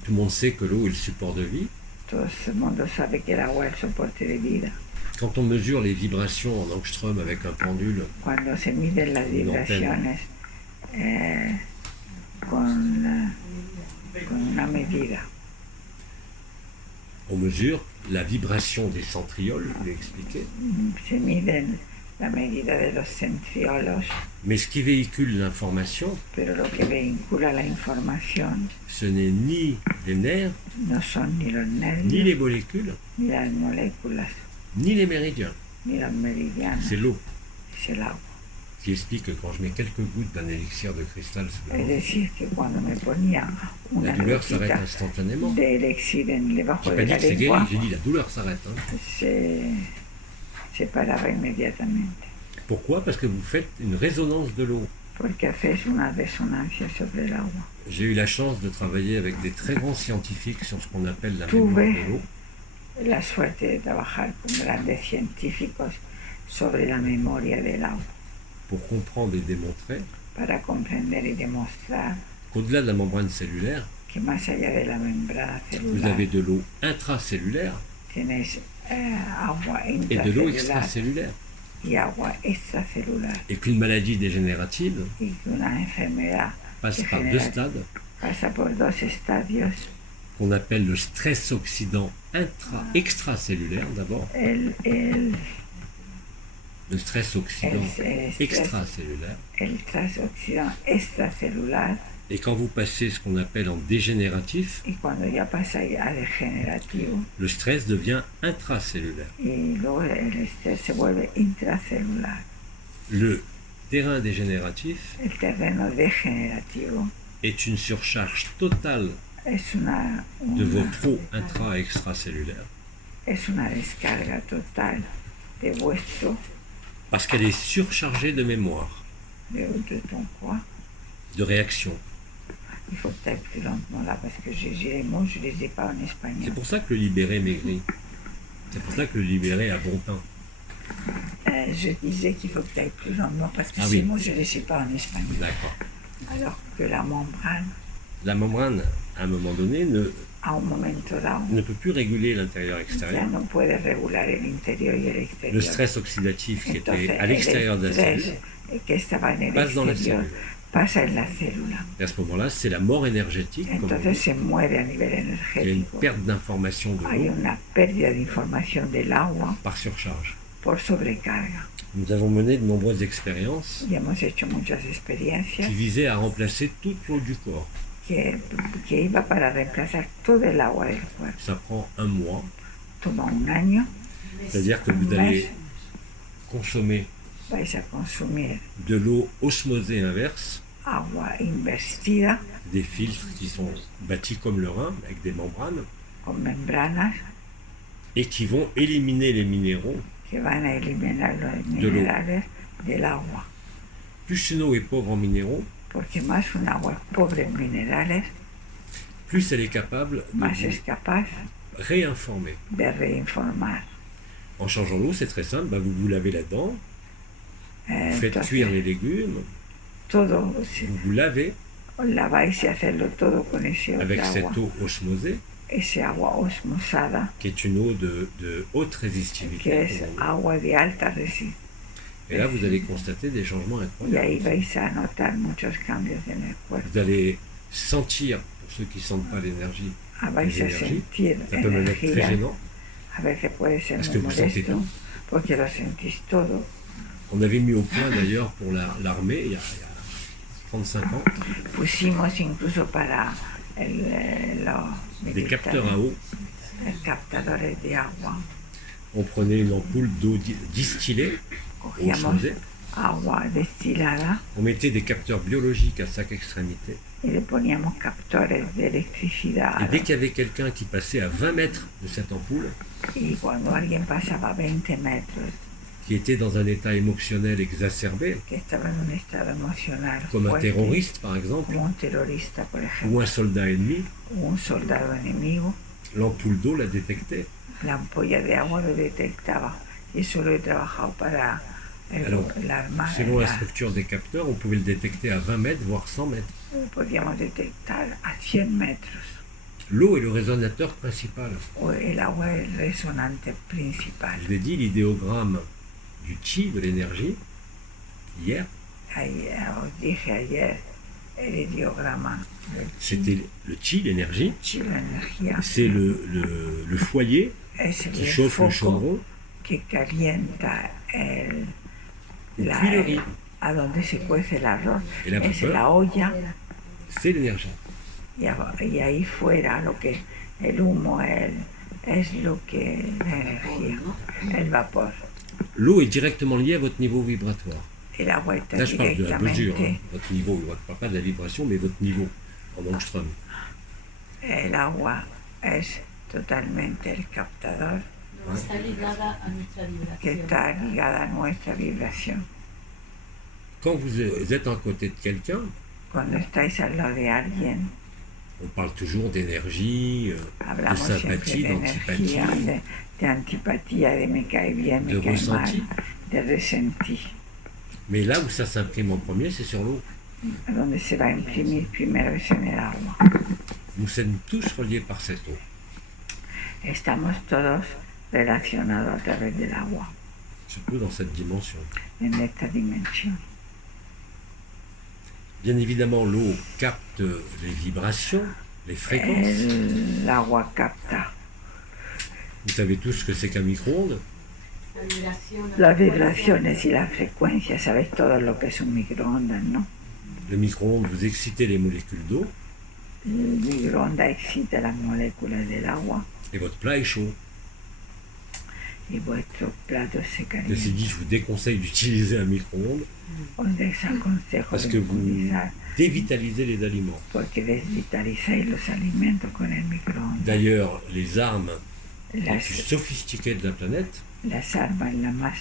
Tout le monde sait que l'eau est le support de vie. Todo el mundo sabe que el agua es el soporte de vida. Quand on mesure les vibrations en angstrom avec un pendule, Cuando se miden las vibraciones con una medida, on mesure la vibration des centrioles, je l'ai expliqué. se miden la medida de los centriolos, Mais ce qui véhicule l'information, pero lo que vincula la información ce n'est ni les nerfs, no son ni los ni nervios, les molécules, ni las moléculas, ni les méridiens. ni los meridianos, C'est l'eau. es el agua. Ce qui explique que quand je mets quelques gouttes d'un élixir de cristal sous la Es main, decir, que cuando me ponía la una douleur s'arrête gotita instantanément. de elixir debajo J'ai de pas dit la que c'est guéri, lengua, j'ai dit la douleur s'arrête. Hein. se paraba inmediatamente, Pourquoi? Parce que vous faites une résonance de l'eau. porque haces una resonancia sobre el agua. J'ai eu la chance de travailler avec des très grands scientifiques sur ce qu'on appelle la Tuve mémoire de l'eau. la suerte de trabajar con grandes científicos sobre la memoria del agua pour comprendre et démontrer para comprender y demostrar qu'au-delà de la membrane cellulaire, que más allá de la membrana vous celular avez de l'eau intracellulaire tienes agua et de l'eau intracelular extracellulaire. y agua extracelular Et qu'une maladie dégénérative y que una enfermedad passe par deux stades pasa por dos estadios. qu'on appelle le stress oxydant extracellulaire d'abord, le stress oxydant extracellulaire. El transoxidante extracelular Et quand vous passez ce qu'on appelle en dégénératif, y cuando ya pasa a degenerativo le stress devient intracellulaire. y luego el estrés se vuelve intracelular. Le terrain dégénératif El terreno degenerativo est une surcharge totale es una de vos trop intra- et extracellulaires es una descarga total de vuestro, parce qu'elle est surchargée de mémoire, de ton quoi. de réaction. Il faut peut-être plus lentement là parce que j'ai les mots, je les ai pas en C'est espagnol. pour ça que le libéré maigrit. C'est pour ça que le libéré a bon teint. Je disais qu'il faut peut-être plus lentement parce que Ah ces oui. mots, je les sais pas en espagnol. D'accord. Alors que la membrane, La membrane, à un moment donné, a un momento dado, ne peut plus réguler ya l'intérieur-extérieur. no puede regular el interior y el Le exterior. stress oxydatif qui Entonces, était à l'extérieur de la el estrés cellule que estaba en el passe dans la exterior cellule. pasa en la célula. Et à ce moment-là, c'est la mort énergétique, comme on Entonces dit. se muere a nivel Il y a une energético. perte d'information de Hay l'eau una pérdida de información del agua par surcharge. por sobrecarga. Nous avons mené de nombreuses expériences Y hemos hecho muchas qui experiencias visaient à remplacer toute l'eau du corps. que iba para reemplazar todo el agua del cuerpo. Ça prend un mois, Toma un año, c'est-à-dire que un vous mes, allez consommer vais a consumir de l'eau osmosée inverse, agua invertida des filtres qui sont bâtis comme le Rhin, avec des membranes, con membranas et qui vont éliminer les minéraux. que van a eliminar los De l'eau. minerales del agua. Plus une eau est pauvre en minéraux, Porque más un agua es pobre en minerales, plus elle est capable de más es vous capaz réinformer. de reinformar. En changeant l'eau, c'est très simple, vous vous lavez la dent, vous faites cuire Entonces, les légumes, todo, vous vous lavez laváis y hacerlo todo con ese avec agua, cette eau osmosée, ese agua osmosada, qui est une eau de haute résistivité. que es comme on dit. agua de alta resistencia. Et là, vous allez constater des changements Y incroyables. ahí vais a notar muchos cambios en el cuerpo. Vous allez sentir, pour ceux qui ne sentent pas l'énergie, Vais a énergies, sentir ça peut même être très energía. gênant. A veces puede ser Parce muy que vous sentez molesto, tout. porque lo sentís todo. On avait mis au point d'ailleurs pour l'armée, il y a 35 ans, Pusimos incluso para los des militares, capteurs à eau. captadores de agua. On prenait une ampoule d'eau distillée, Cogíamos osmosée, agua destilada on mettait des capteurs biologiques à chaque extrémité. y le poníamos captores de electricidad. Et dès qu'il y avait quelqu'un qui passait à 20 mètres de cette ampoule, Y cuando alguien pasaba 20 metros, qui était dans un état émotionnel exacerbé, que estaba en un estado emocional comme un fuerte, terroriste par exemple, como un terrorista, por ejemplo, ou un soldat ennemi, o un soldado enemigo, l'ampoule d'eau la détectait. la ampolla de agua lo detectaba. Y eso lo he trabajado para Alors, la Armada. selon la structure des capteurs, on pouvait le détecter à 20 mètres, voire 100 mètres. Podíamos detectar a 100 metros. L'eau est le résonateur principal. O el agua es el resonante principal. Je l'ai dit, l'idéogramme du chi, de l'énergie, hier, Ahí, os dije ayer el ideograma del c'était le chi, l'énergie. chi, la energía. C'est le foyer Es qui el chauffe le foco chaudron, que calienta la tuilerie. a donde se cuece el arroz. Et la Es vapeur, la olla c'est l'énergie. y ahí fuera lo que el humo es lo que la energía, el vapor. L'eau est directement liée à votre niveau vibratoire. El agua está Là, je parle de la mesure, directamente. votre niveau. Je ne parle pas de la vibration, mais votre niveau en angstrom. El agua es totalmente el captador Está ligada a nuestra que vibración. está ligada a nuestra vibración. Quand vous êtes à côté de quelqu'un, Cuando estáis al lado de alguien, on parle toujours d'énergie, de hablamos siempre sympathie, de d'antipathie. energía, de antipatía, de me cae bien, De me cae mal, ressenti. de ressenti. Mais là où ça s'imprime en premier, c'est sur l'eau. Donde se va a imprimir primero es en el agua. Nous sommes tous reliés par cette eau. Estamos todos relacionados a través del agua, Surtout dans cette dimension. en esta dimensión. Bien évidemment, l'eau capte les vibrations, les fréquences. El agua capta Vous savez tous ce que c'est qu'un micro-ondes. La vibración, las vibraciones y las frecuencias. Sabéis todo lo que es un microondas, ¿no? Le micro-ondes, vous excitez les molécules d'eau El microondas excita las moléculas del agua et votre plat est chaud. y vuestros platos se Ceci dit, calientan. je vous déconseille d'utiliser un micro-ondes Os desaconsejo parce de que vous utilizar dévitalisez les aliments. porque desvitalizáis los alimentos con el microondas. D'ailleurs, les armes les plus Las, sophistiquées de la planète, las armas las más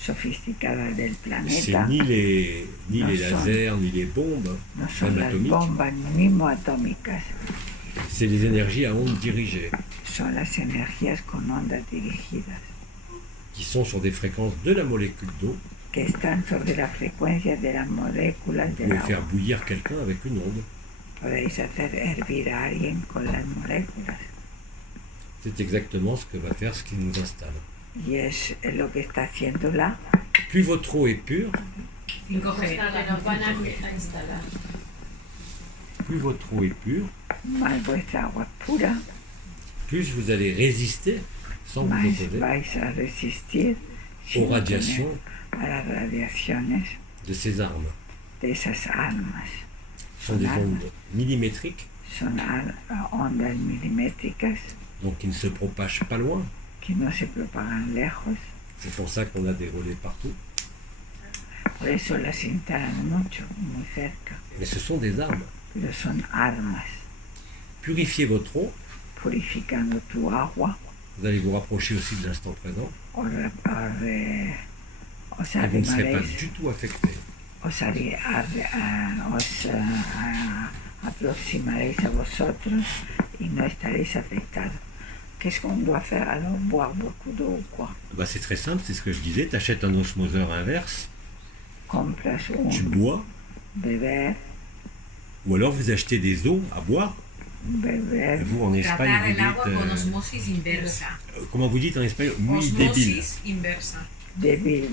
sofisticadas del c'est planeta ni les No lasers, ni les bombes, no son même las atomiques, bombas ni mismo atómicas, c'est les énergies à ondes dirigées, son las energías con ondas dirigidas qui sont sur des fréquences de la molécule d'eau. que están sobre la frecuencia de las moléculas Vous del pouvez faire agua. bouillir quelqu'un avec une onde. Podéis hacer hervir a alguien con las moléculas C'est exactement ce que va faire ce qui nous installe. y es lo que está haciendo la. Plus votre eau est pure, 5G. que nos van a instalar. plus votre eau est pure, Más vuestra agua es pura, plus vous allez résister sans vous más opposer vais a resistir sin aux radiations oponer a las radiaciones de ces armes. de esas armas. Ce sont des ondes millimétriques, Son ondas milimétricas donc qui ne se propagent pas loin. que no se propagan lejos, C'est pour ça qu'on a des relais partout. por eso las instalan mucho, muy cerca, Mais ce sont des armes. pero son armas. Purifiez votre eau, Purificando tu agua, vous allez vous rapprocher aussi de l'instant présent, os et vous ne serez pas arrimaréis, du tout affecté. os aproximaréis a vosotros y no estaréis afectados. Qu'est-ce qu'on doit faire alors? Boire beaucoup d'eau ou quoi? Bah, c'est très simple, c'est ce que je disais. Tu achètes un osmoseur inverse, Compras tu un bois, beber, ou alors vous achetez des eaux à boire. beber, Vous en Espagne, Tratar vous el agua con dites. osmosis inversa. Comment vous dites en espagnol? Muy débil. Osmosis inversa. débil.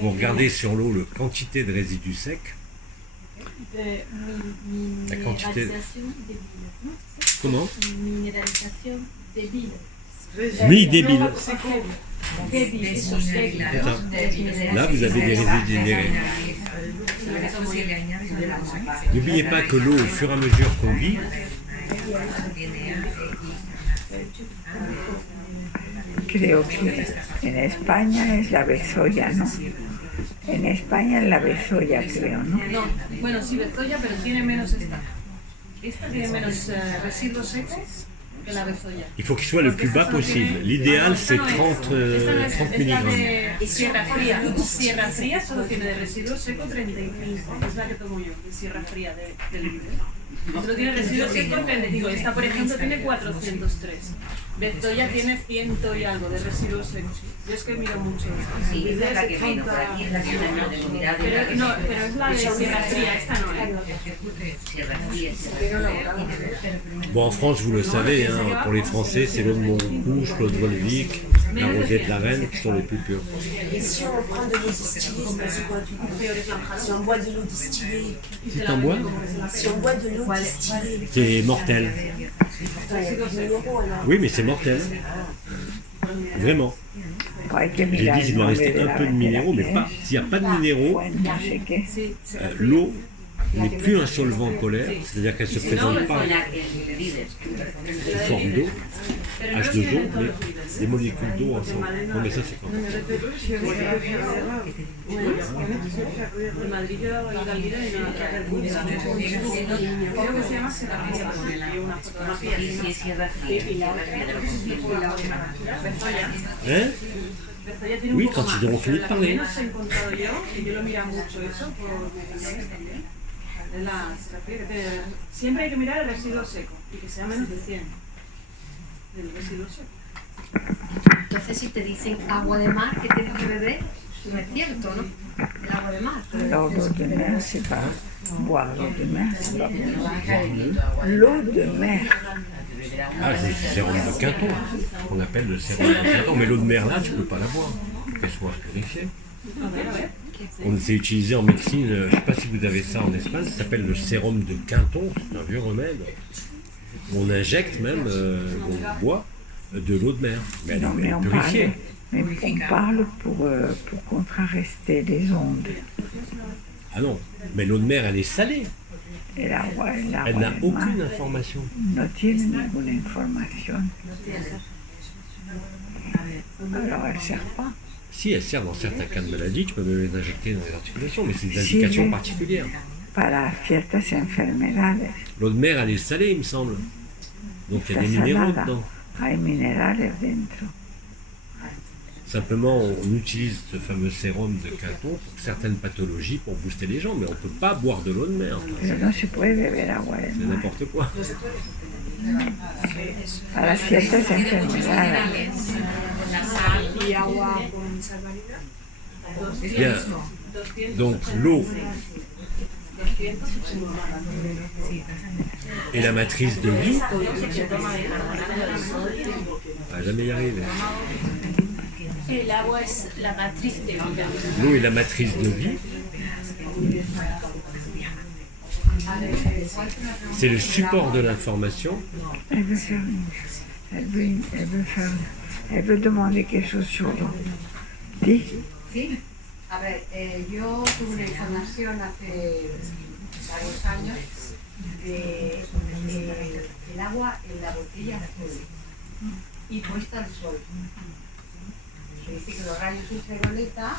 Vous regardez sur l'eau la quantité de résidus secs. La quantité- Minéralisation débile. Non, c'est ça? Comment? Minéralisation débile. Oui, débile. Débile, eso es débil. Là, vous avez des résidus minéraux. N'oubliez pas que l'eau, au fur et à mesure qu'on vit, Creo que en España es la bezoya, ¿no? En España es la bezoya, creo, ¿no? No, bueno, sí, bezoya, pero tiene menos esta. Esta tiene menos residuos secos que la bezoya. il faut qu'il soit le plus bas possible. L'idéal, c'est 30 Esta no es, 30 es la mg. de Sierra Fría. Sierra Fría solo tiene de residuos secos 35. Es la que tomo yo, de Sierra Fría de líder. Solo tiene residuos secos 35. Esta, por ejemplo, tiene 403. Bezoya tiene 100 y algo de residuos secos. Yo es que miro mucho esto. Sí, esa es la que menos, por aquí es la que menos denominada. Pero, no, pero es la de Sierra Fría, esta no es. Sierra Fría, Sierra Fría. Bon, en France, vous le savez, hein, pour les Français, c'est l'eau de Montrouge, Claude Volvic, la rosée de la Reine qui sont les plus pures. Et si on prend de l'eau distillée, c'est quoi du coup? Si on boit de l'eau distillée, C'est un bois? si on boit de l'eau distillée, C'est mortel. pourtant il y a plus de minéraux alors. Oui, mais c'est mortel. Vraiment. Hay que J'ai mirar dit el qu'il doit nombre rester de un la peu de bandera minéraux, mais que pas. es. S'il n'y a pas de minéraux, Fuente, no sé qué. l'eau n'est plus un solvant polaire, c'est-à-dire qu'elle ne se présente pas sous forme d'eau, H2O, mais des molécules d'eau ensemble. Non, mais ça, c'est quand même. En Madrid yo hago hidalguera y no creo que se llama Sierra Fría. Y una fotografía. Sí, sí, Sierra Fría, Sierra Fría de los Bezoya. Hein? Bezoya tiene un Oui, poco quand más. ils auront fini de La que parler. menos he encontrado yo, y yo lo miro mucho eso por publicaciones también, es la Sierra Fría, que siempre hay que mirar el residuo seco y que sea menos de 100 del residuo seco. Entonces, si te dicen agua de mar, ¿qué tienes que beber? No es cierto, ¿no? El agua de mar. Alors l'eau de mer, c'est pas boire l'eau de mer, c'est pas boire l'eau de mer. Ah, c'est le sérum de Quinton, qu'on appelle le sérum de Quinton. Mais l'eau de mer, là, tu peux pas la boire, qu'elle soit purifiée. On s'est utilisé en médecine, je ne sais pas si vous avez ça en Espagne, ça s'appelle le sérum de Quinton, c'est un vieux remède. On injecte même, on boit de l'eau de mer, mais elle Non, est mais on purifiée. parle pour contrarrester les ondes. Ah non, mais l'eau de mer, elle est salée, El agua elle n'a del mar aucune information. no tiene ninguna información. Alors elle ne sert pas. Si, elle sert dans certains cas de maladie, tu peux même les injecter dans les articulations, mais c'est des indications mais- particulières. Para ciertas enfermedades. L'eau de mer, elle est salée, il me semble. Donc il y a des Está minéraux salada. dedans. Hay minerales dentro. Simplement, on utilise ce fameux sérum de Quinton pour certaines pathologies, pour booster les gens, mais on ne peut pas boire de l'eau de mer. Pero no se puede beber agua del C'est mar. n'importe quoi. Para ciertas enfermedades. Y agua con sal marina. Bien. Donc l'eau est la matrice de vie. On va jamais y arriver. El agua es la matriz de vida. L'eau est la matrice de vie. C'est le support de l'information. Elle veut faire elle veut demander quelque chose sur l'eau. Dis. Sí, a ver, yo tuve una información hace varios años de el agua en la botella azul y puesta al sol. Se dice que los rayos ultravioleta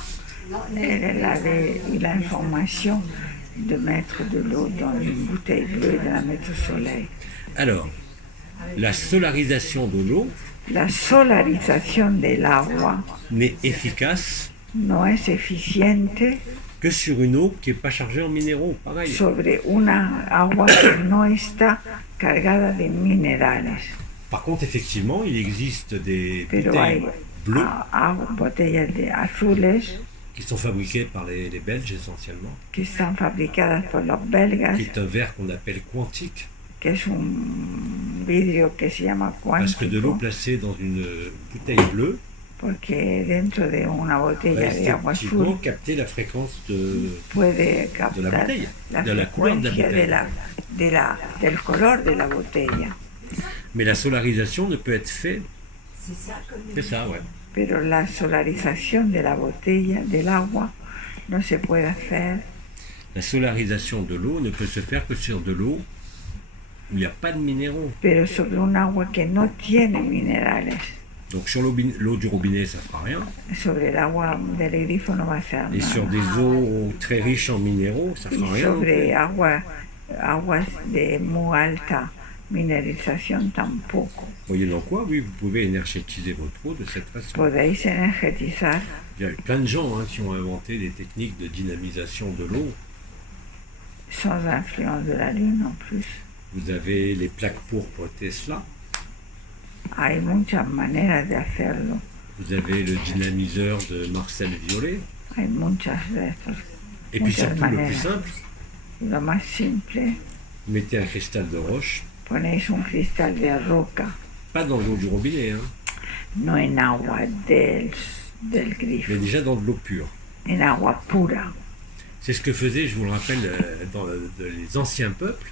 no Elle avait l'information de mettre de l'eau dans une bouteille bleue et de la mettre au soleil. Alors, la solarisation de l'eau La solarización del agua n'est efficace no es eficiente que sur une eau qui n'est pas chargée en minéraux. Pareil. sobre una agua que no está cargada de minerales. Par contre, effectivement, il existe des Pero hay bouteilles bleues botellas azules qui sont fabriquées par les Belges essentiellement, que están fabricadas por los qui belgas, est un verre qu'on appelle quantique, que es un vidrio que se llama parce que de l'eau cuántico, placée dans une bouteille bleue porque dentro de una va botella de agua effectivement azul capter la fréquence de puede la captar botella, la de la couleur de la frecuencia botella. del color de la botella. Mais la solarisation ne peut être faite, C'est ça comme c'est ça, ouais. Pero la solarización de la botella, del agua, no se puede hacer La solarisation de l'eau ne peut se faire que sur de l'eau où il n'y a pas de minéraux. pero sobre un agua que no tiene minerales. Donc sur l'eau du robinet, ça ne fera rien. Sobre el agua del grifo no va a hacer Et sur nada. des eaux très riches en minéraux, ça ne Y fera rien. non sobre plus. aguas de muy alta mineralización tampoco. Moyennant quoi, oui, vous pouvez énergétiser votre eau de cette façon. Podéis energetizar. Il y a eu plein de gens qui ont inventé des techniques de dynamisation de l'eau. Sans influence de la lune en plus. Vous avez les plaques pourpres Tesla, Hay muchas maneras de hacerlo. vous avez le dynamiseur de Marcel Violet, Hay muchas de estos. et puis Muchas surtout le plus maneras. simple, Lo más simple, vous mettez un cristal de roche, ponéis un cristal de roca, pas dans l'eau du robinet, no en agua del grifo, mais déjà dans de l'eau pure. en agua pura. C'est ce que faisaient, je vous le rappelle, dans les anciens peuples,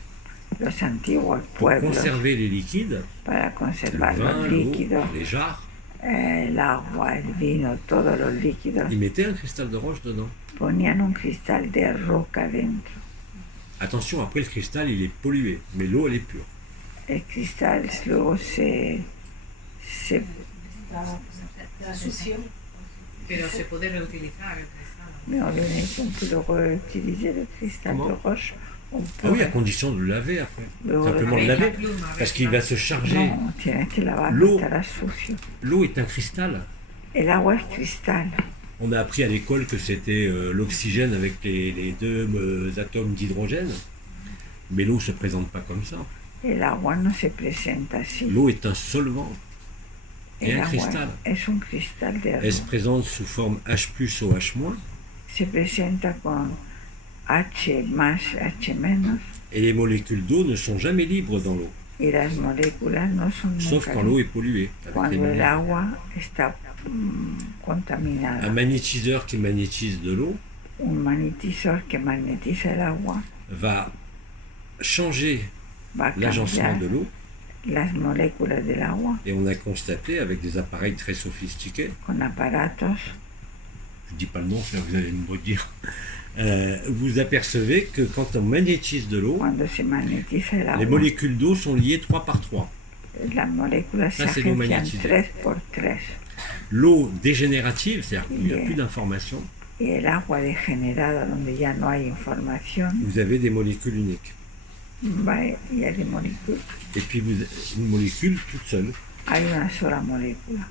Los antiguos pour pueblos, conserver les liquides, para le conservar vin, los l'eau, líquidos, les jarres, el agua, el vino, todos los líquidos, ils mettaient un cristal de roche dedans. ponían un cristal de roca dentro. Attention, après le cristal, il est pollué, mais l'eau, elle est pure. El cristal luego se Sucio. Pero se puede reutilizar el cristal. mais on peut luego utiliser le cristal Comment de roche. On Ah peut oui, à condition de le laver après. luego Simplement le laver, parce qu'il va se charger. no, tienes que lavarlo, L'eau. estará sucio. L'eau est un cristal. El agua es cristal. On a appris à l'école que c'était l'oxygène avec les deux atomes d'hydrogène. Mais l'eau ne se présente pas comme ça. El agua no se presenta así. L'eau est un solvant. et El un agua cristal. es un cristal de Elle se agua. présente sous forme H+, OH-, Se presenta con H más, H menos, et les molécules d'eau ne sont jamais libres dans l'eau, y las moléculas no son sauf nunca quand l'eau est polluée. Avec les cuando el lumières. agua está Un contaminada. magnétiseur qui magnétise de l'eau Un magnetisor que magnetiza el agua va changer va a l'agencement cambiar de l'eau, las moléculas del agua et on a constaté avec des appareils très sophistiqués, con aparatos. je ne dis pas le nom, ça vous allez me dire, vous apercevez que quand on magnétise de l'eau, Cuando se magnetiza el les agua, molécules d'eau sont liées 3 par 3. las moléculas se Ah, c'est l'eau agencian magnétisée. 3 por 3. L'eau dégénérative, c'est-à-dire qu'il n'y a Bien. plus d'information, Y el agua degenerada, donde ya no hay información, vous avez des molécules uniques. va y hay moléculas. Et puis vous, une molécule toute seule. Hay una sola molécula.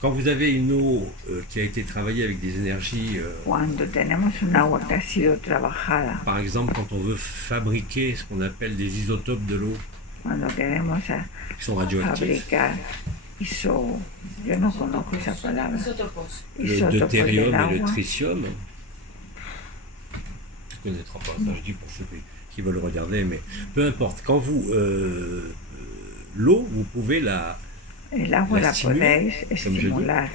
Quand vous avez une eau qui a été travaillée avec des énergies, Cuando tenemos un agua que ha sido trabajada, par exemple quand on veut fabriquer ce qu'on appelle des isotopes de l'eau cuando queremos qui sont radioactifs, fabricar yo no conozco esa palabra, Isótopos. le isótopos deutérium del et le agua, tritium, tu ne connaîtras pas ça, je dis pour ceux qui veulent regarder, mais peu importe. Quand vous, l'eau, vous pouvez el agua la la stimuler, podéis comme je dis. estimular,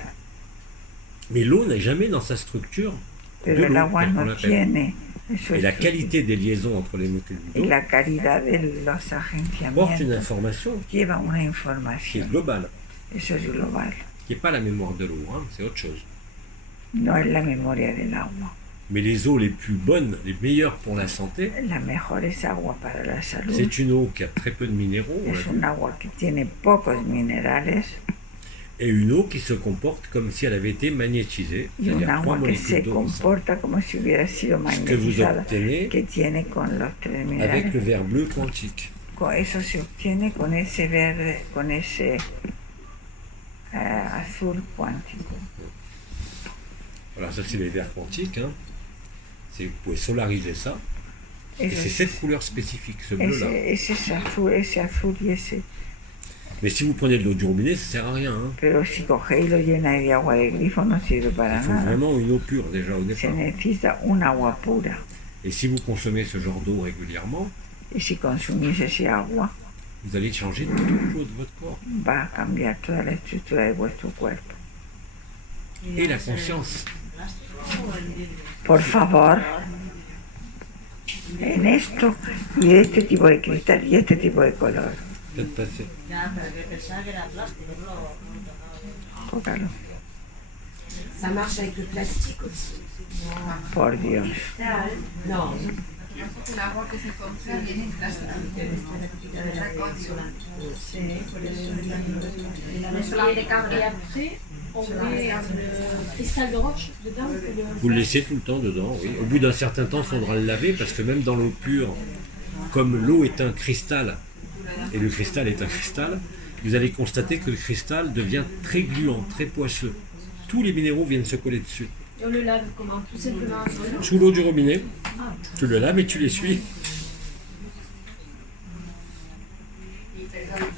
mais l'eau n'est jamais dans sa structure de pero el l'eau, agua tel qu'on no l'appelle. tiene su Et la estructura. qualité des liaisons entre les molécules Y d'eau la calidad de los porte une agenciamientos information lleva una qui est información, globale, eso es global, qui n'est pas la mémoire de l'eau, hein, c'est autre chose. no es la memoria del agua. Mais les eaux les plus bonnes, les meilleures pour la santé, La mejor es agua para la salud, c'est une eau qui a très peu de minéraux, on l'a es vu, un agua que tiene pocos minerales et une eau qui se comporte comme si elle avait été magnétisée, y un c'est-à-dire 3 agua que se molécules d'eau ensemble. comporta como si hubiera sido Ce que vous magnetizada, obtenez que tiene con los 3 avec minerales. le verre bleu quantique. Eso se obtiene con ese verde, con ese azul cuántico. Voilà, ça c'est les verres quantiques. Hein. Vous pouvez solariser ça. Et Eso c'est es- cette couleur spécifique, ce bleu-là. ese azul y ese. Mais si vous prenez de l'eau du robinet, ça sert à rien. Hein. Pero si cogéis y lo llenáis de agua de grifo no sirve Il para faut nada. vraiment une eau pure déjà au Se départ. necesita un agua pura. Et si vous consommez ce genre d'eau régulièrement, Y si consumís ese agua, vous allez changer toute l'eau de votre corps. va a cambiar toda la estructura de vuestro cuerpo. Et la conscience. Por favor, en esto y de este tipo de cristal y este tipo de color. Faites passer. Ya, pero que pensaba que era plástico, no lo Tócalo, Ça marche avec le plastique aussi. por Dios. Non. El agua que se compra viene en plástico. Et après, on met cristal de roche dedans. Vous le laissez tout le temps dedans, oui. Au bout d'un certain temps, il faudra le laver parce que même dans l'eau pure, comme l'eau est un cristal et le cristal est un cristal, vous allez constater que le cristal devient très gluant, très poisseux. Tous les minéraux viennent se coller dessus. Et on le lave comment? Tout simplement en Sous l'eau du robinet, tu le laves et tu l'essuies.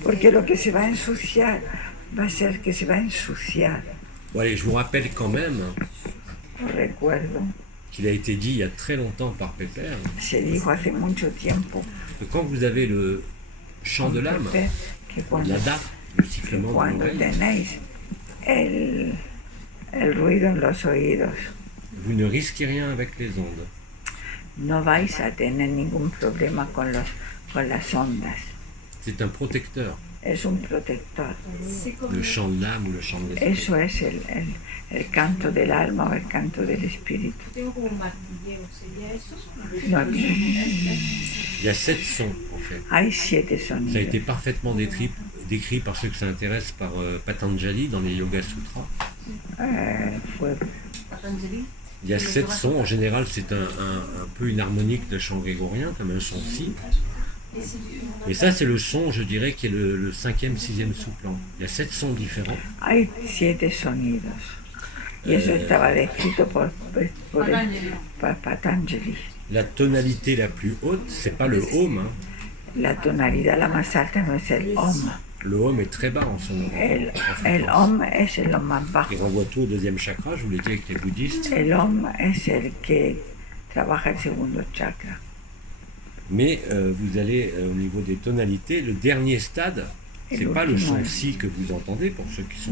Porque lo que se va a ensuciar va a ser que se va a ensuciar. Bon allez, je vous rappelle quand même Os recuerdo, qu'il a été dit il y a très longtemps par Pépère se dijo hace mucho tiempo que quand vous avez le chant de l'âme, que cuando, l'ada, le sifflement de cuando l'oreille, tenéis el ruido en los oídos, vous ne risquez rien avec les ondes. no vais a tener ningún problema con las ondas. C'est un protecteur, Es un protector. C'est comme le chant de l'âme ou le chant de l'esprit. Eso es el canto del alma o el canto del espíritu. tengo como un martillero, ¿sería eso? No, Il y a 7 sons en fait. hay 7 Ça a été sonidos. parfaitement décrit par ceux que ça intéresse par Patanjali dans les Yoga Sutras. Fue Patanjali. Il y a 7 sons, en général c'est un peu une harmonique de chant grégorien, comme un son si. Et ça c'est le son, je dirais, qui est le 5e, 6e sous-plan. Il y a 7 sons différents. Hay 7 sonidos. Y eso estaba descrito por Patanjali. La tonalité la plus haute, c'est pas le Om, hein. La tonalidad la más alta no es el Om, Le homme est très bas en ce moment. El en fréquence. hombre es el más Il bajo. renvoie tout au deuxième chakra, je vous l'ai dit avec les bouddhistes. El hombre es el que trabaja el segundo chakra. Mais vous allez au niveau des tonalités, le dernier stade, c'est pas le son si que vous entendez pour ceux qui sont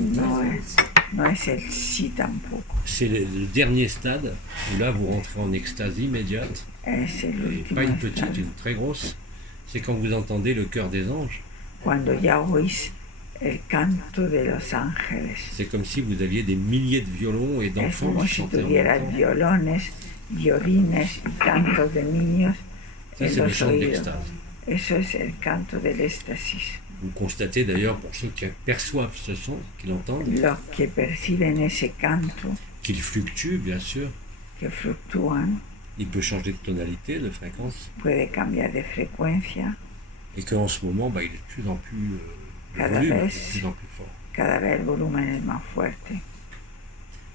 No es el sí tampoco. c'est le dernier stade où là vous rentrez en extase immédiate, Es el et último pas une petite, estado. une très grosse. C'est quand vous entendez le chœur des anges. Cuando ya oís el canto de los ángeles. C'est comme si vous aviez des milliers de violons et Es d'enfants como qui si chantaient en tuvieras même temps. violines y cantos de niños Ça, en c'est le los chant oídos. d'extase. Eso es el canto del éxtasis. Vous constatez d'ailleurs, pour ceux qui perçoivent ce son, qui l'entendent, Los que perciben ese canto, qu'il fluctue, bien sûr. que fluctúan, Il peut changer de tonalité, de fréquence. puede cambiar de frecuencia. Et qu'en ce moment, il est de plus en plus, le Cada volume est vez. de plus en plus fort. Cada vez el volumen es más fuerte.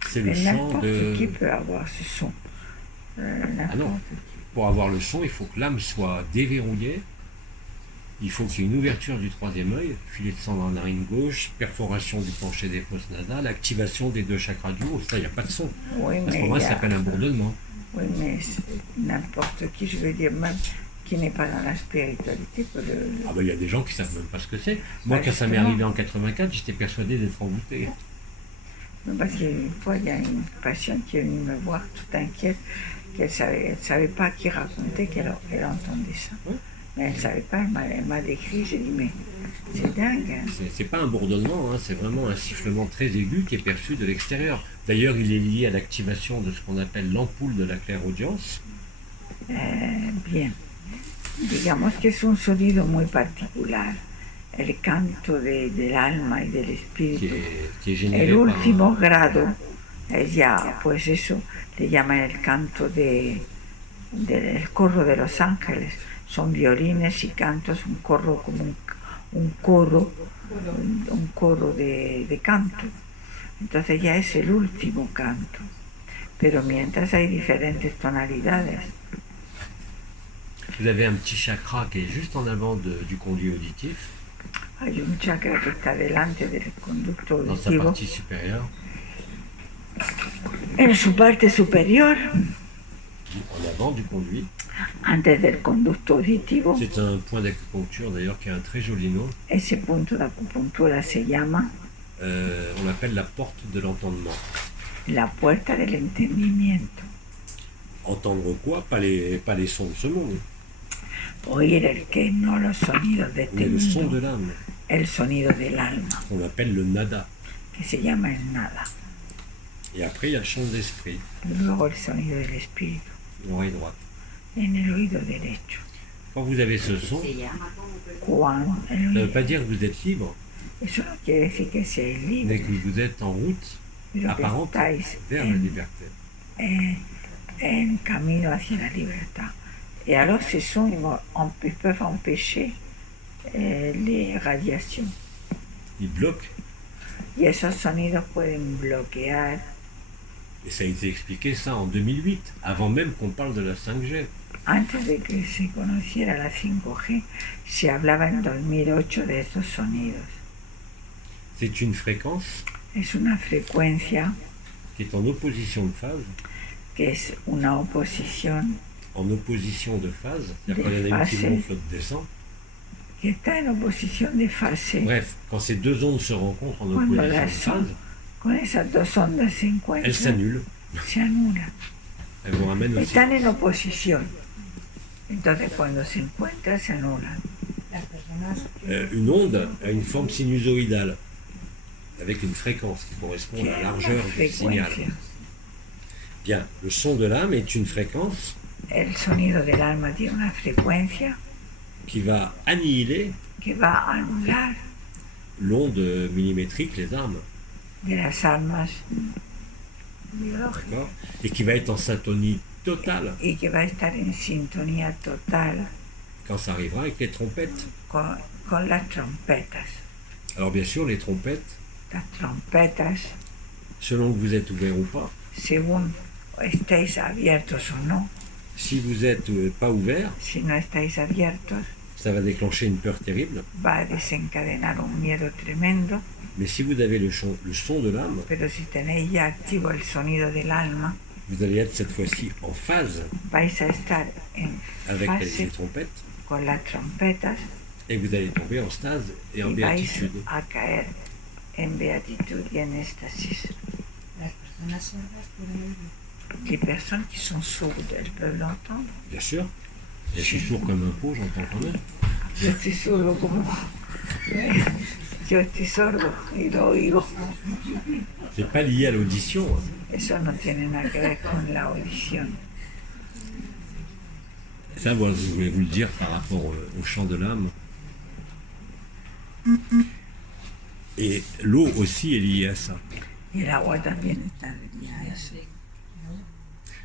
C'est le Mais chant n'importe qui de... peut avoir ce son. Ah non, pour avoir le son, il faut que l'âme soit déverrouillée. Il faut qu'il y ait une ouverture du troisième œil, filet de sang dans la narine gauche, perforation du plancher des fosses nasales, activation des deux chakras du haut. Ça, il n'y a pas de son. Oui, À ce mais moment-là, il y ça a- s'appelle un bourdonnement. oui, mais n'importe qui, je veux dire, même qui n'est pas dans la spiritualité, peut le... Ah il y a des gens qui ne savent même pas ce que c'est. Moi, Bah, quand ça m'est justement. arrivé en 84, j'étais persuadé d'être envoûté. Parce qu'une fois, il y a une patiente qui est venue me voir tout inquiète, qu'elle savait pas qui racontait qu'elle entendait ça. Oui. Mais elle ne savait pas, elle m'a décrit, j'ai dit, mais c'est dingue. Hein. C'est pas un bourdonnement, hein, c'est vraiment un sifflement très aigu qui est perçu de l'extérieur. D'ailleurs, il est lié à l'activation de ce qu'on appelle l'ampoule de la clairaudience. Bien. Digamos que es un sonido muy particular, el canto del alma y del espíritu. qui est généré El par último grado es ya, pues eso, le llaman el canto del corro de los ángeles. Son violines y cantos, un corro como un coro de canto. Entonces ya es el último canto. Pero mientras hay diferentes tonalidades. Vous avez un petit chakra qui est juste en avant du conduit auditif, Hay un chakra que está delante del conducto dans sa auditivo. partie supérieure, En su parte superior, en avant du conduit. antes del conducto auditivo, C'est un point d'acupuncture d'ailleurs qui a un très joli nom. ese punto de acupuntura se llama On l'appelle la porte de l'entendement. la puerta del entendimiento. Entendre quoi? Pas les sons de ce monde, Oír el que no los sonidos de este mais le son de mundo, l'âme, el sonido del alma, qu'on appelle le nada. que se llama el nada. Et après, il y a le chant de l'esprit, Y luego el sonido del espíritu, l'oreille droite. en el oído derecho. Quand vous avez ce son, Cuando ça ne veut el pas dire que vous êtes libre, eso no quiere decir que seáis mais libres, que vous êtes en route pero que apparente estáis vers la liberté. en camino hacia la libertad. Et alors ces sons peuvent empêcher les radiations. Il bloque, Y esos sonidos pueden bloquear. et ça a été expliqué ça en 2008, avant même qu'on parle de la 5G. Antes de que se conociera la 5G, se hablaba en 2008 de esos sonidos. C'est une fréquence Es una frecuencia qui est en opposition de phase, que es una oposición en opposition de phase, c'est-à-dire quand il y en a une qui Phase. monte, l'autre descend. que está en oposición de fase. Bref, quand ces deux ondes se rencontrent en Cuando opposition de las phase, con esas dos ondas se elles encuentran, s'annulent. se anulan. Elles vous ramènent aussi. Están en oposición. Entonces cuando se encuentran se anulan. Une onde a une forme sinusoïdale, avec une fréquence qui correspond à la largeur du signal. Frecuencia. Bien, le son de l'âme est une fréquence El sonido del alma tiene una frecuencia qui va annihiler que va a anular l'onde millimétrique, les armes, de las almas biológicas d'accord, et qui va être en syntonie totale y que va a estar en sintonía total quand ça arrivera avec les trompettes. con las trompetas. Alors bien sûr, les trompettes, Las trompetas, selon que vous êtes ouvert ou pas, según estéis abiertos o no, si vous n'êtes pas ouvert, si no estáis abiertos, Ça va déclencher une peur terrible. va a desencadenar un miedo tremendo, Mais si vous avez le son de l'âme, pero si tenéis ya activo el sonido del alma, vous allez être cette fois-ci en phase vais a estar en avec les fase trompettes con las trompetas et vous allez tomber en stase et en y vais béatitude. a caer en beatitud y en éxtasis. Las personas sordas pueden oír. Les personnes qui sont sourdes, elles peuvent l'entendre. Bien sûr. Et je suis sourd comme un pot, j'entends quand même. Yo estoy sordo como... Yo estoy sordo y lo oigo. C'est pas lié à l'audition. Hein. Eso no tiene nada que ver con la audición. Ça, voilà, je voulais vous le dire par rapport au chant de l'âme. Et l'eau aussi est liée à ça. Y el agua también está ligada a eso.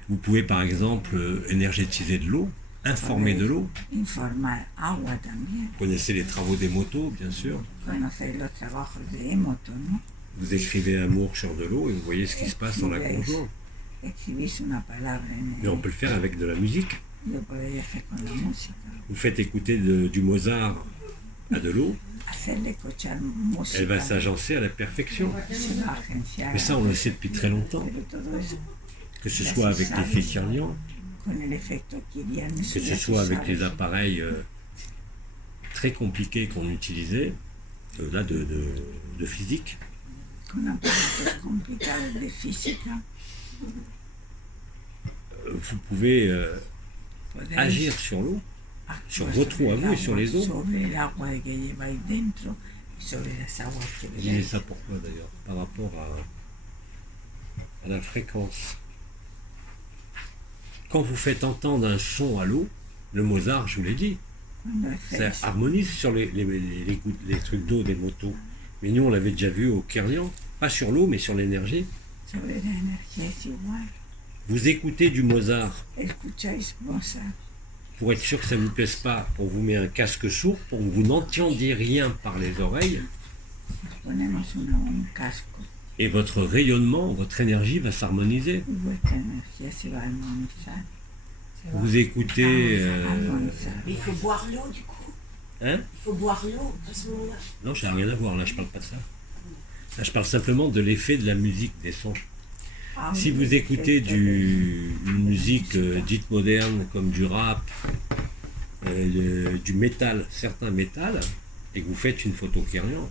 Vous pouvez par exemple énergétiser de l'eau, informer de l'eau. Informar agua también. Vous connaissez les travaux des motos, bien sûr. Conocéis los trabajos de Emoto, ¿no? Vous écrivez amour sur de l'eau et vous voyez ce qui se passe dans la conjointe. Escribís una palabra en Mais on peut le faire avec de la musique. lo podéis hacer con la música. Vous faites écouter du Mozart à de l'eau, Hacerle escuchar música. elle va s'agencer à la perfection. Se va a agenciar. Mais ça, on le sait depuis très longtemps. Pero todo eso Que ce soit avec l'effet Kirlian, con el efecto Kirian. que ce soit avec les appareils très compliqués qu'on utilisait, là de physique. Con aparatos complicados de física. Vous pouvez Podéis agir sur l'eau, actuar sur votre eau à sobre el vous et sur agua, les eaux. Sobre el agua que lleváis dentro y sobre las aguas que Je disais veáis. ça pourquoi d'ailleurs? Par rapport à la fréquence. Quand vous faites entendre un son à l'eau, le Mozart, je vous l'ai dit, Cuando ça hacéis harmonise sur les trucs d'eau des motos. Mais nous, on l'avait déjà vu au Kirlian, pas sur l'eau, mais sur l'énergie. sobre la energía es igual. Vous écoutez du Mozart, Escucháis Mozart. pour être sûr que ça ne vous plaise pas, on vous met un casque sourd pour que vous n'entendiez rien par les oreilles, Ponemos un casco et votre rayonnement, votre énergie va s'harmoniser. y vuestra energía se va a armonizar. Vous écoutez... Armonizar. Mais il faut boire l'eau du coup. hein? Il faut boire l'eau à ce moment-là. Non, ça n'a rien à voir, là je parle pas de ça. Là je parle simplement de l'effet de la musique, des sons. Ah, Si vous écoutez une musique dite moderne comme du rap, du métal, certains métal, et que vous faites une photo Kirlian,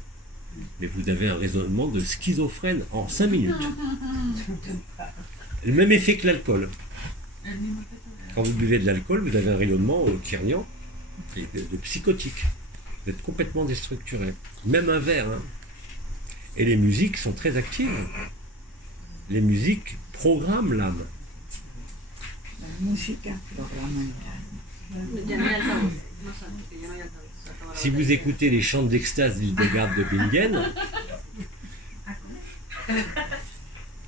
mais vous avez un raisonnement de schizophrène en 5 minutes. Le même effet que l'alcool. Quand vous buvez de l'alcool, vous avez un rayonnement Kirlian de psychotique. Vous êtes complètement déstructuré. Même un verre. Hein. Et les musiques sont très actives. Les musiques programment l'âme. La música programa el alma. Ya no hay altavoz. No sabes que ya no hay altavoz. Se acaba la Si vous batería. écoutez les chants d'extase d'Hildegard de Bingen,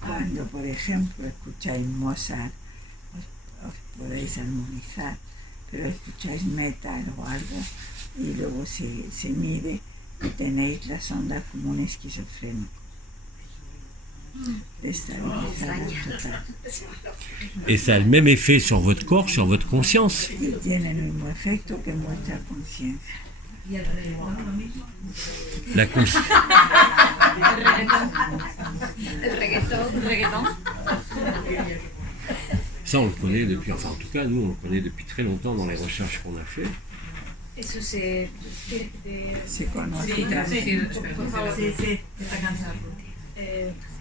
Cuando, por ejemplo, escucháis Mozart, os podéis armonizar, pero escucháis metal o algo y luego se mide y tenéis las ondas como un esquizofrénico. Destabilizadas total. et ça a le même effet sur votre corps, sur votre conscience. Y tiene el mismo efecto que en vuestra conciencia. La conscience. El reggaetón. Ça, on le connaît depuis, enfin en tout cas, nous, on le connaît depuis très longtemps dans les recherches qu'on a fait. Eso se... Se conoce Sí, también. por favor.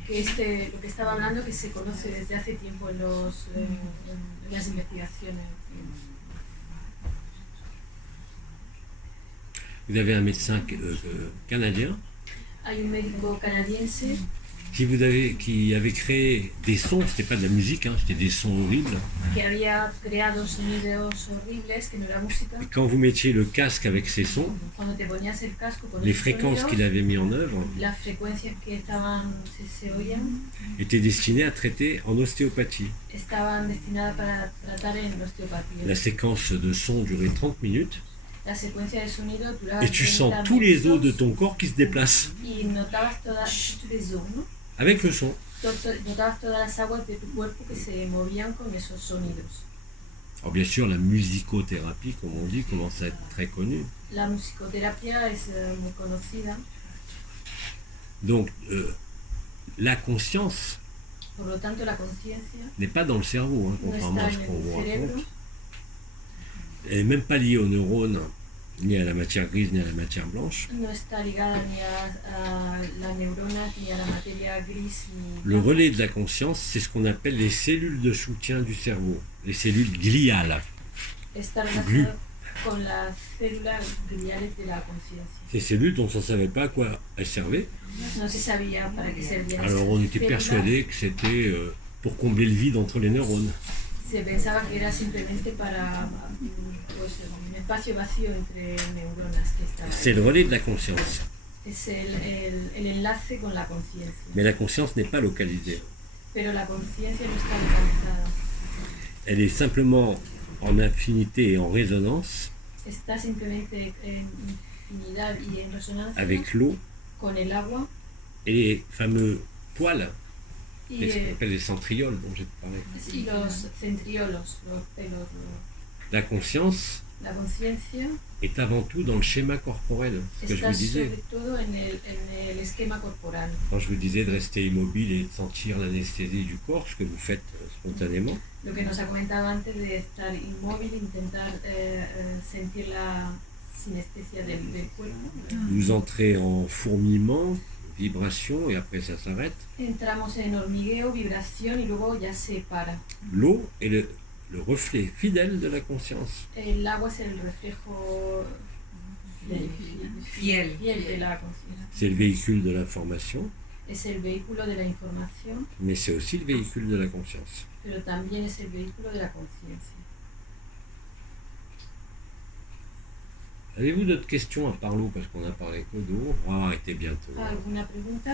Que lo que estaba hablando que se conoce desde hace tiempo en las investigaciones. Vous avez un médecin canadien Hay un médico canadiense qui avait créé des sons, c'était pas de la musique, hein, c'était des sons horribles. que había creado sonidos horribles, que no era música. Et quand vous mettiez le casque avec ces sons, Cuando te ponías el casco con les esos fréquences sonidos, qu'il avait mis en œuvre las frecuencias que se oían étaient destinées à traiter en ostéopathie. estaban destinadas para tratar en osteopatía. La séquence de sons durait 30 minutes La secuencia de sonido duraba et tu sens 30 tous les os de minutos ton corps qui se déplacent y notabas todas les os, ¿no? avec le son. Notabas todas las aguas de tu cuerpo que se movían con esos sonidos. Alors bien sûr, la musicothérapie, comme on dit, commence à être très connue. La musicoterapia es muy conocida, Donc, la conscience por lo tanto la conciencia n'est pas dans le cerveau, hein, no contrairement à está ce en qu'on vous el cerebro, raconte. Elle n'est même pas liée aux neurones, ni à la matière grise, ni à la matière blanche. no está ligada ni a las neuronas, ni a la materia gris, ni Le relais de la conscience, c'est ce qu'on appelle les cellules de soutien du cerveau, les cellules gliales. está relacionado con las células gliales de la conciencia. Ces cellules dont on ne savait pas à quoi elles servaient. No se sabía para qué servían Alors on esas était células. persuadé que c'était pour combler le vide entre les neurones. Se pensaba que era simplemente para pues, un espacio vacío entre neuronas que estaba C'est le relais de la conscience. es el enlace con la conciencia. Mais la conscience n'est pas localisée. Pero la conciencia no está localizada, Elle est simplement en infinité et en résonance está simplemente en infinidad y en resonancia avec l'eau con el agua et les fameux poils, y, ce qu'on appelle les centrioles dont j'ai parlé. y los centriolos, los pelos. La conscience La conciencia est avant tout dans le schéma corporel, ce que je está vous disais. sobre todo en el esquema corporal. Quand je vous disais de rester immobile et de sentir l'anesthésie du corps, ce que vous faites spontanément, Lo que nos ha comentado antes de estar inmóvil, intentar sentir la sinestesia del cuerpo. vous entrez en fourmillement, vibration et après ça s'arrête. Entramos en hormigueo, vibración y luego ya se para. L'eau est le reflet fidèle de la conscience. El agua es el reflejo Fiel. de la conciencia. C'est le véhicule de l'information, Es el vehículo de la información, mais c'est aussi le véhicule de la conscience. pero también es el vehículo de la conciencia. Avez-vous d'autres questions à part l'eau, parce qu'on a parlé que d'eau? On va arrêter bientôt. ¿Alguna pregunta?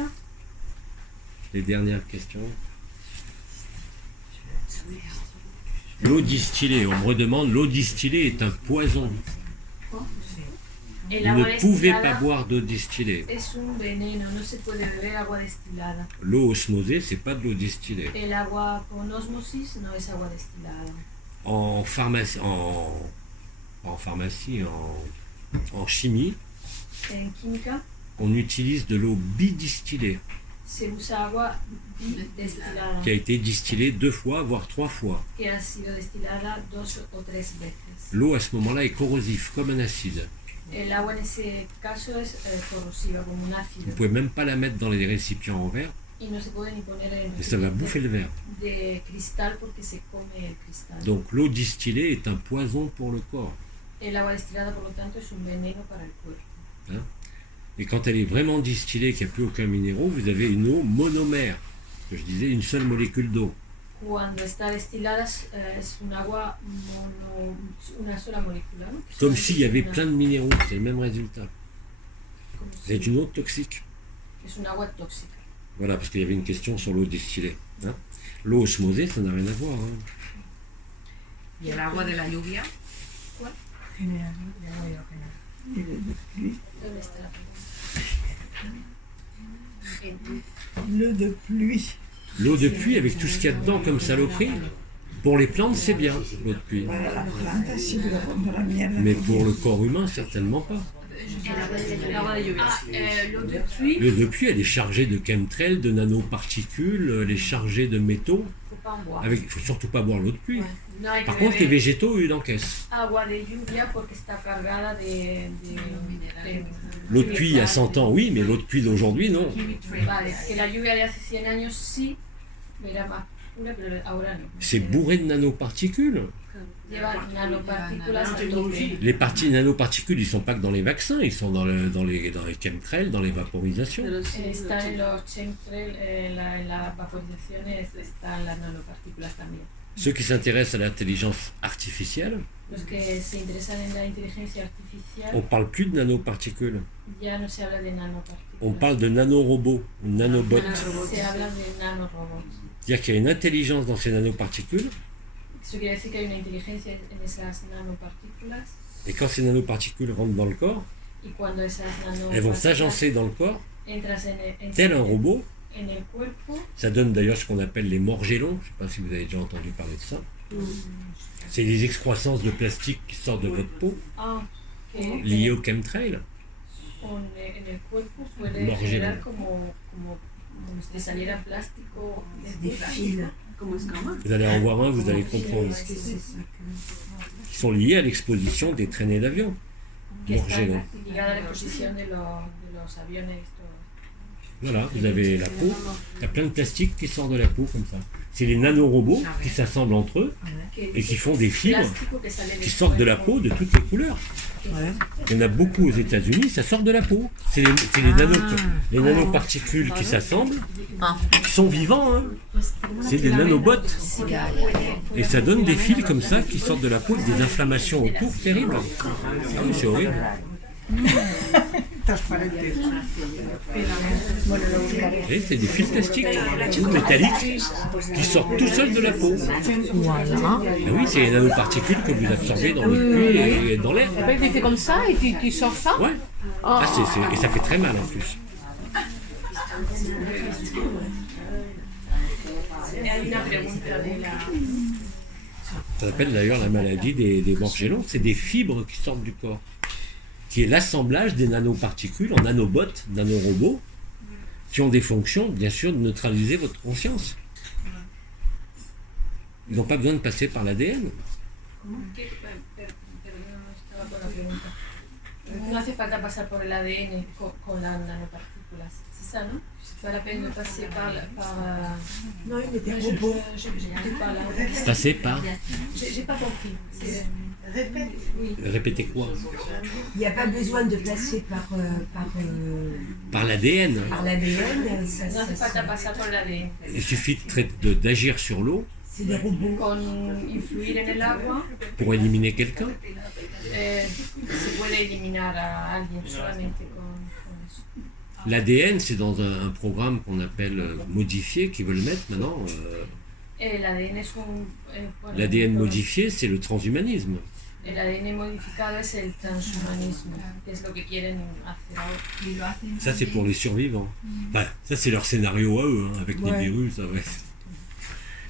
Les dernières questions. L'eau distillée, on me redemande, l'eau distillée est un poison. El Vous agua ne pouvez pas destilada boire d'eau distillée. es un veneno, no se puede beber agua destilada. L'eau osmosée, c'est pas de l'eau distillée. El agua con osmosis no es agua destilada. En chimie, En química on utilise de l'eau bidistillée, se usa agua destilada, qui a été distillée 2 fois, voire 3 fois. que ha sido destilada 2 o 3 veces. L'eau à ce moment-là est corrosive, comme un acide. El agua en ese caso es corrosiva, como un ácido, Vous ne pouvez même pas la mettre dans les récipients en verre, y no se puede ni poner en et ça va bouffer le verre. de cristal porque se come el cristal. Donc l'eau distillée est un poison pour le corps. El agua destilada, por lo tanto, es un veneno para el cuerpo. Et quand elle est vraiment distillée, qu'il n'y a plus aucun minéraux, vous avez une eau monomère. Ce que je disais, une seule molécule d'eau. Cuando está destilada es un agua una sola molécula, ¿no? Comme s'il y avait Una- plein de minéraux, c'est le même résultat. como si- C'est une eau toxique. Es un agua tóxica. Voilà, parce qu'il y avait une question sur l'eau distillée. Hein. L'eau osmosée, ça n'a rien à voir. Hein. ¿Y el agua de la lluvia? ¿Dónde está la pregunta? L'eau de pluie. L'eau de pluie, avec tout ce qu'il y a dedans comme saloperie, pour les plantes, c'est bien, l'eau de pluie. Para la planta sí, pero cuando la mierda. Mais que pour le tiene. corps humain, certainement pas. El agua de lluvia. L'eau de pluie, L'eau de pluie, elle est chargée de chemtrails, de nanoparticules, elle est chargée de métaux. faut pas en boire. Il ne faut surtout pas boire l'eau de pluie. No hay Par que contre, les beber végétaux, ils l'encaissent. agua de lluvia porque está cargada de L'eau de pluie à 100 ans, oui, mais l'eau de pluie d'aujourd'hui, non. Vale, que la lluvia de hace 100 años sí, era más pura, pero ahora no. C'est bourré de nanoparticules. Lleva nanopartículas a tope. Les nanoparticules, ils ne sont pas que dans les vaccins, ils sont dans les chemtrails, dans les vaporisations. Pero sí, Está en los chemtrails, en las vaporizaciones están las nanopartículas también. Ceux qui s'intéressent à l'intelligence artificielle, Los que se interesan en la inteligencia artificial, on ne parle plus de nanoparticules. ya no se habla de nanopartículas. On parle de nanorobots, ou nanobots. Se habla de nanorobots. C'est-à-dire qu'il y a une intelligence dans ces nanoparticules, Eso quiere decir que hay una inteligencia en esas nanopartículas et quand ces nanoparticules rentrent dans le corps, y cuando esas elles vont nanopartículas s'agencer dans le corps, entras tel un robot. en el cuerpo, Ça donne d'ailleurs ce qu'on appelle les morgellons. Je ne sais pas si vous avez déjà entendu parler de ça. C'est les excroissances de plastique qui sortent de votre peau, Ah, que liées au chemtrail. en el cuerpo puede Morgelo. generar como si te saliera plástico Des fils. como escamas. Vous allez en voir un, vous allez comprendre. Est-ce que c'est ça que... Qui sont liés à l'exposition des traînées d'avion. Que está Morgelo. ligada a la exposición de los aviones. Voilà, vous avez la peau. Il y a plein de plastique qui sort de la peau comme ça. C'est les nanorobots qui s'assemblent entre eux et qui font des fibres Plástico que sale qui sortent de la peau de toutes les couleurs. Il y en a beaucoup aux États-Unis, ça sort de la peau. C'est les nanoparticules qui s'assemblent, qui sont vivants. Hein. C'est des nanobots. Et ça donne des fils comme ça qui sortent de la peau, avec des inflammations autour terribles. Ah oui, c'est horrible. Et c'est des fils plastiques ou métalliques qui sortent tout seuls de la peau. Ah oui, c'est les nanoparticules que vous absorbez dans le puits et dans l'air. Tu fais comme ça et tu sors ça. Ouais. Ah, et ça fait très mal en plus. Ça s'appelle d'ailleurs la maladie des morgellons. C'est des fibres qui sortent du corps, qui est l'assemblage des nanoparticules en nanobots, nanorobots, qui ont des fonctions, bien sûr, de neutraliser votre conscience. Ils n'ont pas besoin de passer par l'ADN. No hace falta pasar por el ADN con las nanopartículas. C'est ça, non? C'est pas la peine de passer par... Non, il y a des robots. Passer par... J'ai pas compris. Répétez quoi? Il n'y a pas besoin de passer Par l'ADN. par l'ADN. Ça, No hace falta pasar por el ADN. Il suffit d'agir sur l'eau c'est des robots. Con influir en el agua pour éliminer quelqu'un. se puede eliminar a alguien solamente con eso. L'ADN, c'est dans un programme qu'on appelle modifié, qui veulent mettre maintenant. El ADN es un... bueno, L'ADN modifié, c'est le transhumanisme. El ADN modificado es el transhumanismo, que es lo que quieren hacer ahora. Ça, c'est pour les survivants. Enfin, ça, c'est leur scénario à eux, hein, avec les virus. Ouais.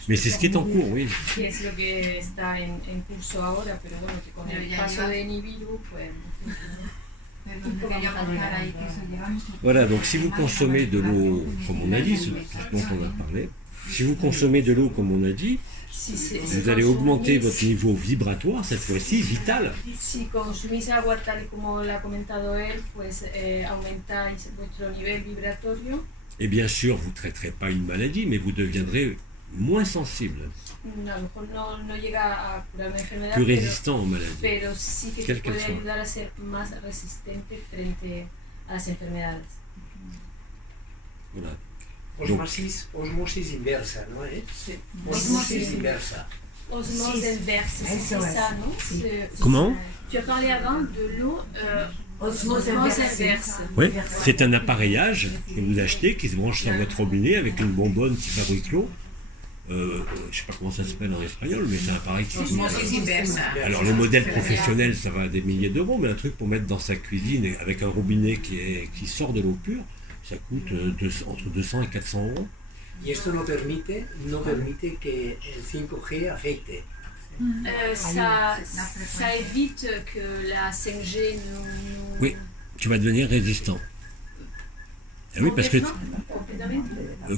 Mais c'est ce qui est en cours, oui. Que es lo que está en curso ahora, pero bueno, que con el paso de Nibiru, pues... Voilà, donc si vous consommez de l'eau, comme on a dit, ce dont on a parlé, si vous consommez de l'eau, comme on a dit, vous allez augmenter votre niveau vibratoire, cette fois-ci vital. Si consumís agua tal y como lo ha comentado él, pues aumentáis vuestro nivel vibratorio. Et bien sûr, vous ne traiterez pas une maladie, mais vous deviendrez moins sensible, A lo mejor no llega a curar una enfermedad, plus résistant aux maladies. pero sí que te Quelle qu'elle puede soit. ayudar a ser más resistente frente a las enfermedades. Voilà. Osmosis inversa, ¿no es? Sí. Osmosis inversa. Osmose inverse, c'est ça, non? Comment? Tu as parlé avant de l'eau Osmose osmose inverse. inverse. Oui, c'est un appareillage que vous achetez qui se branche sur votre robinet avec une bonbonne qui fabrique l'eau. Je ne sais pas comment ça s'appelle en espagnol, mais c'est un appareil qui Alors le modèle professionnel, ça va à des milliers d'euros, mais un truc pour mettre dans sa cuisine avec un robinet qui sort de l'eau pure, ça coûte entre 200 et 400 euros. Y esto no permite que el 5G afecte. Ça évite que la 5G nous... Oui, tu vas devenir résistant. Ah oui, parce que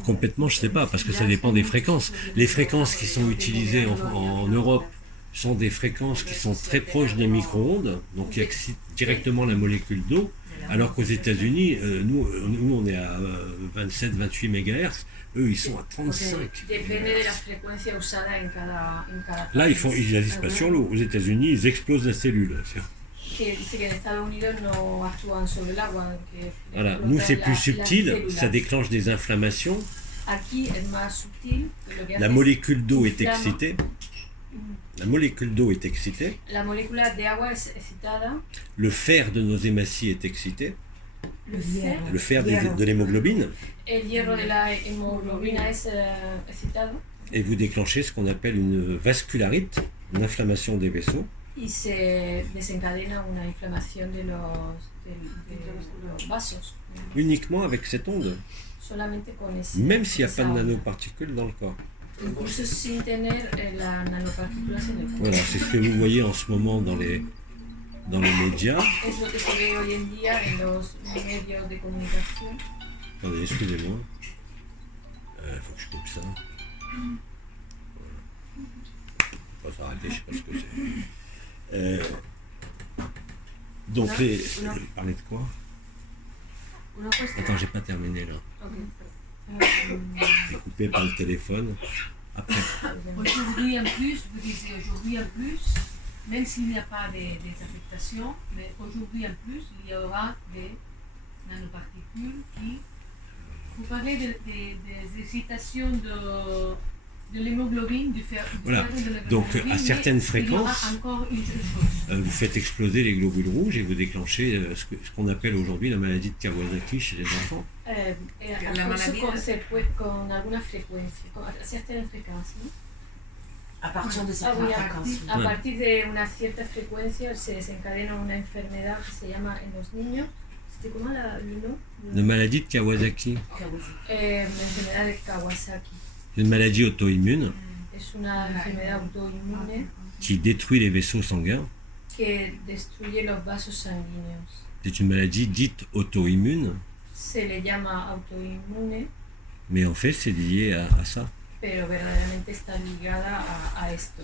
complètement, je sais pas, parce que ça dépend des fréquences. Les fréquences qui sont utilisées en Europe sont des fréquences qui sont très proches des micro-ondes, donc qui excitent directement la molécule d'eau, alors qu'aux États-Unis, nous on est à 27-28 MHz, eux ils sont à 35. Depende de la frecuencia usada en cada Là, ils n'agissent pas sur l'eau. Aux États-Unis, ils explosent la cellule. Que dice que en Estados Unidos no actúan sobre el agua. Que Voilà, nous c'est plus subtil, ça déclenche des inflammations. Aquí es más sutil. Lo que La hace molécule d'eau est inflama. excitée. La molécule d'eau est excitée. La molécula de agua es excitada. Le fer de nos hématies est excité. Le fer, Le fer de l'hémoglobine. el hierro de la hemoglobina es excitado. Et vous déclenchez ce qu'on appelle une vascularite, une inflammation des vaisseaux. Y se desencadena una inflamación de los vasos. Uniquement avec cette onde, Solamente con ese. même s'il n'y a pas esa de onda. nanoparticules dans le corps. incluso sin tener las nanopartículas en el cuerpo. Voilà, c'est ce que vous voyez en ce moment dans les médias. Es lo que se ve hoy en día en los medios de comunicación. Attendez, excusez-moi. Il faut que je coupe ça. Voilà. On va s'arrêter, je sais pas ce que c'est. Donc, parler de quoi? Una cuestión. Attends, j'ai pas terminé là. J'ai coupé par le téléphone. Après. Aujourd'hui en plus, vous disiez aujourd'hui en plus, même s'il n'y a pas des affectations, mais aujourd'hui en plus, il y aura des nanoparticules qui... Vous parlez des excitations de l'hémoglobine, du fer Voilà. de l'hémoglobine, Donc à certaines mais fréquences, il y aura encore une chose. vous faites exploser les globules rouges et vous déclenchez ce qu'on appelle aujourd'hui la maladie de Kawasaki chez les enfants. Con alguna frecuencia, con ciertas frecuencias, ¿no? À partir de cette oui, fréquence. a partir de una cierta frecuencia se desencadena una enfermedad que se llama en los niños, ¿c'était comment le nom? La maladie de Kawasaki, La enfermedad de Kawasaki. c'est une maladie auto-immune Es una enfermedad autoinmune qui détruit les vaisseaux sanguins. que destruye los vasos sanguíneos. C'est une maladie dite auto-immune, Se le llama autoinmune, mais en fait c'est lié à ça. pero verdaderamente está ligada a esto.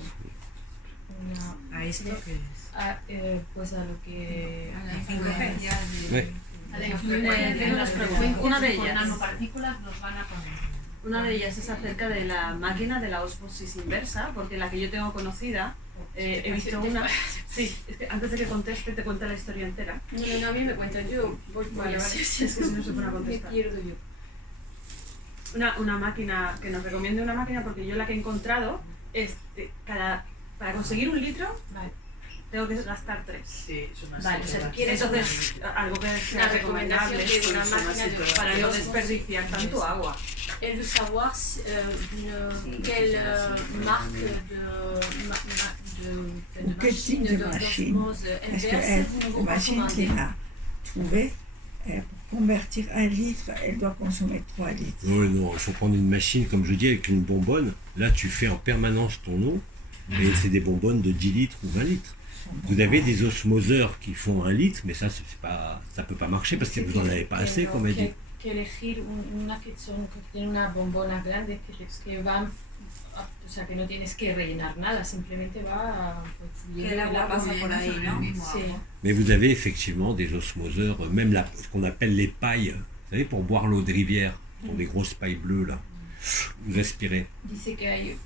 ¿A esto qué es? Pues a lo que... A la influencia Ouais. A la influencia de las frecuencias Una de con ellas. nanopartículas nos van a poner. Una de ellas es acerca de la máquina de la osmosis inversa, porque la que yo tengo conocida, he visto una... Sí, es que antes de que conteste te cuento la historia entera. No, a mí me cuentan yo. Vale, es que si no se pone a contestar. Me pierdo yo. Una máquina, que nos recomiende una máquina, porque yo la que he encontrado es, para conseguir un litro, tengo que gastar 3. Sí, es una Vale, o sea, serie. ¿quieres entonces algo que sea recomendable de una máquina para no desperdiciar tanto agua? Elle veut savoir quelle marque de Quel type de machine? d'osmose Parce inverse qu'elle, vous la nous machine recommandez. qu'elle a trouvée, pour convertir 1 litre, elle doit consommer 3 litres. Non, non, il faut prendre une machine, comme je dis, avec une bonbonne. Là, tu fais en permanence ton eau, et c'est des bonbonnes de 10 litres ou 20 litres. Vous avez des osmoseurs qui font 1 litre, mais ça, ça peut pas marcher parce que vous n'en avez pas assez, comme elle dit. Que elegir una que tiene unas bombonas grandes que van, o sea, que no tienes que rellenar nada, simplemente va Que el agua pasa por ahí, ¿no? Sí. Mais vous avez effectivement des osmoseurs, même ce qu'on appelle les pailles, vous savez, pour boire l'eau de rivière, ce sont des grosses pailles bleues là. Vous respirez. Dice que hay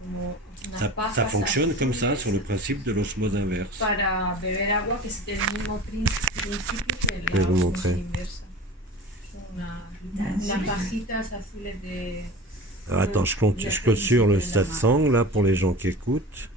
como unas Ça pajas fonctionne comme ça, azules sur le principe de l'osmose inverse. para beber agua que se tiene el mismo principio que Je vais la vous osmosis montrer. inversa. Unas pajitas azules de... Alors attends, je clôture le satsang là pour les gens qui écoutent.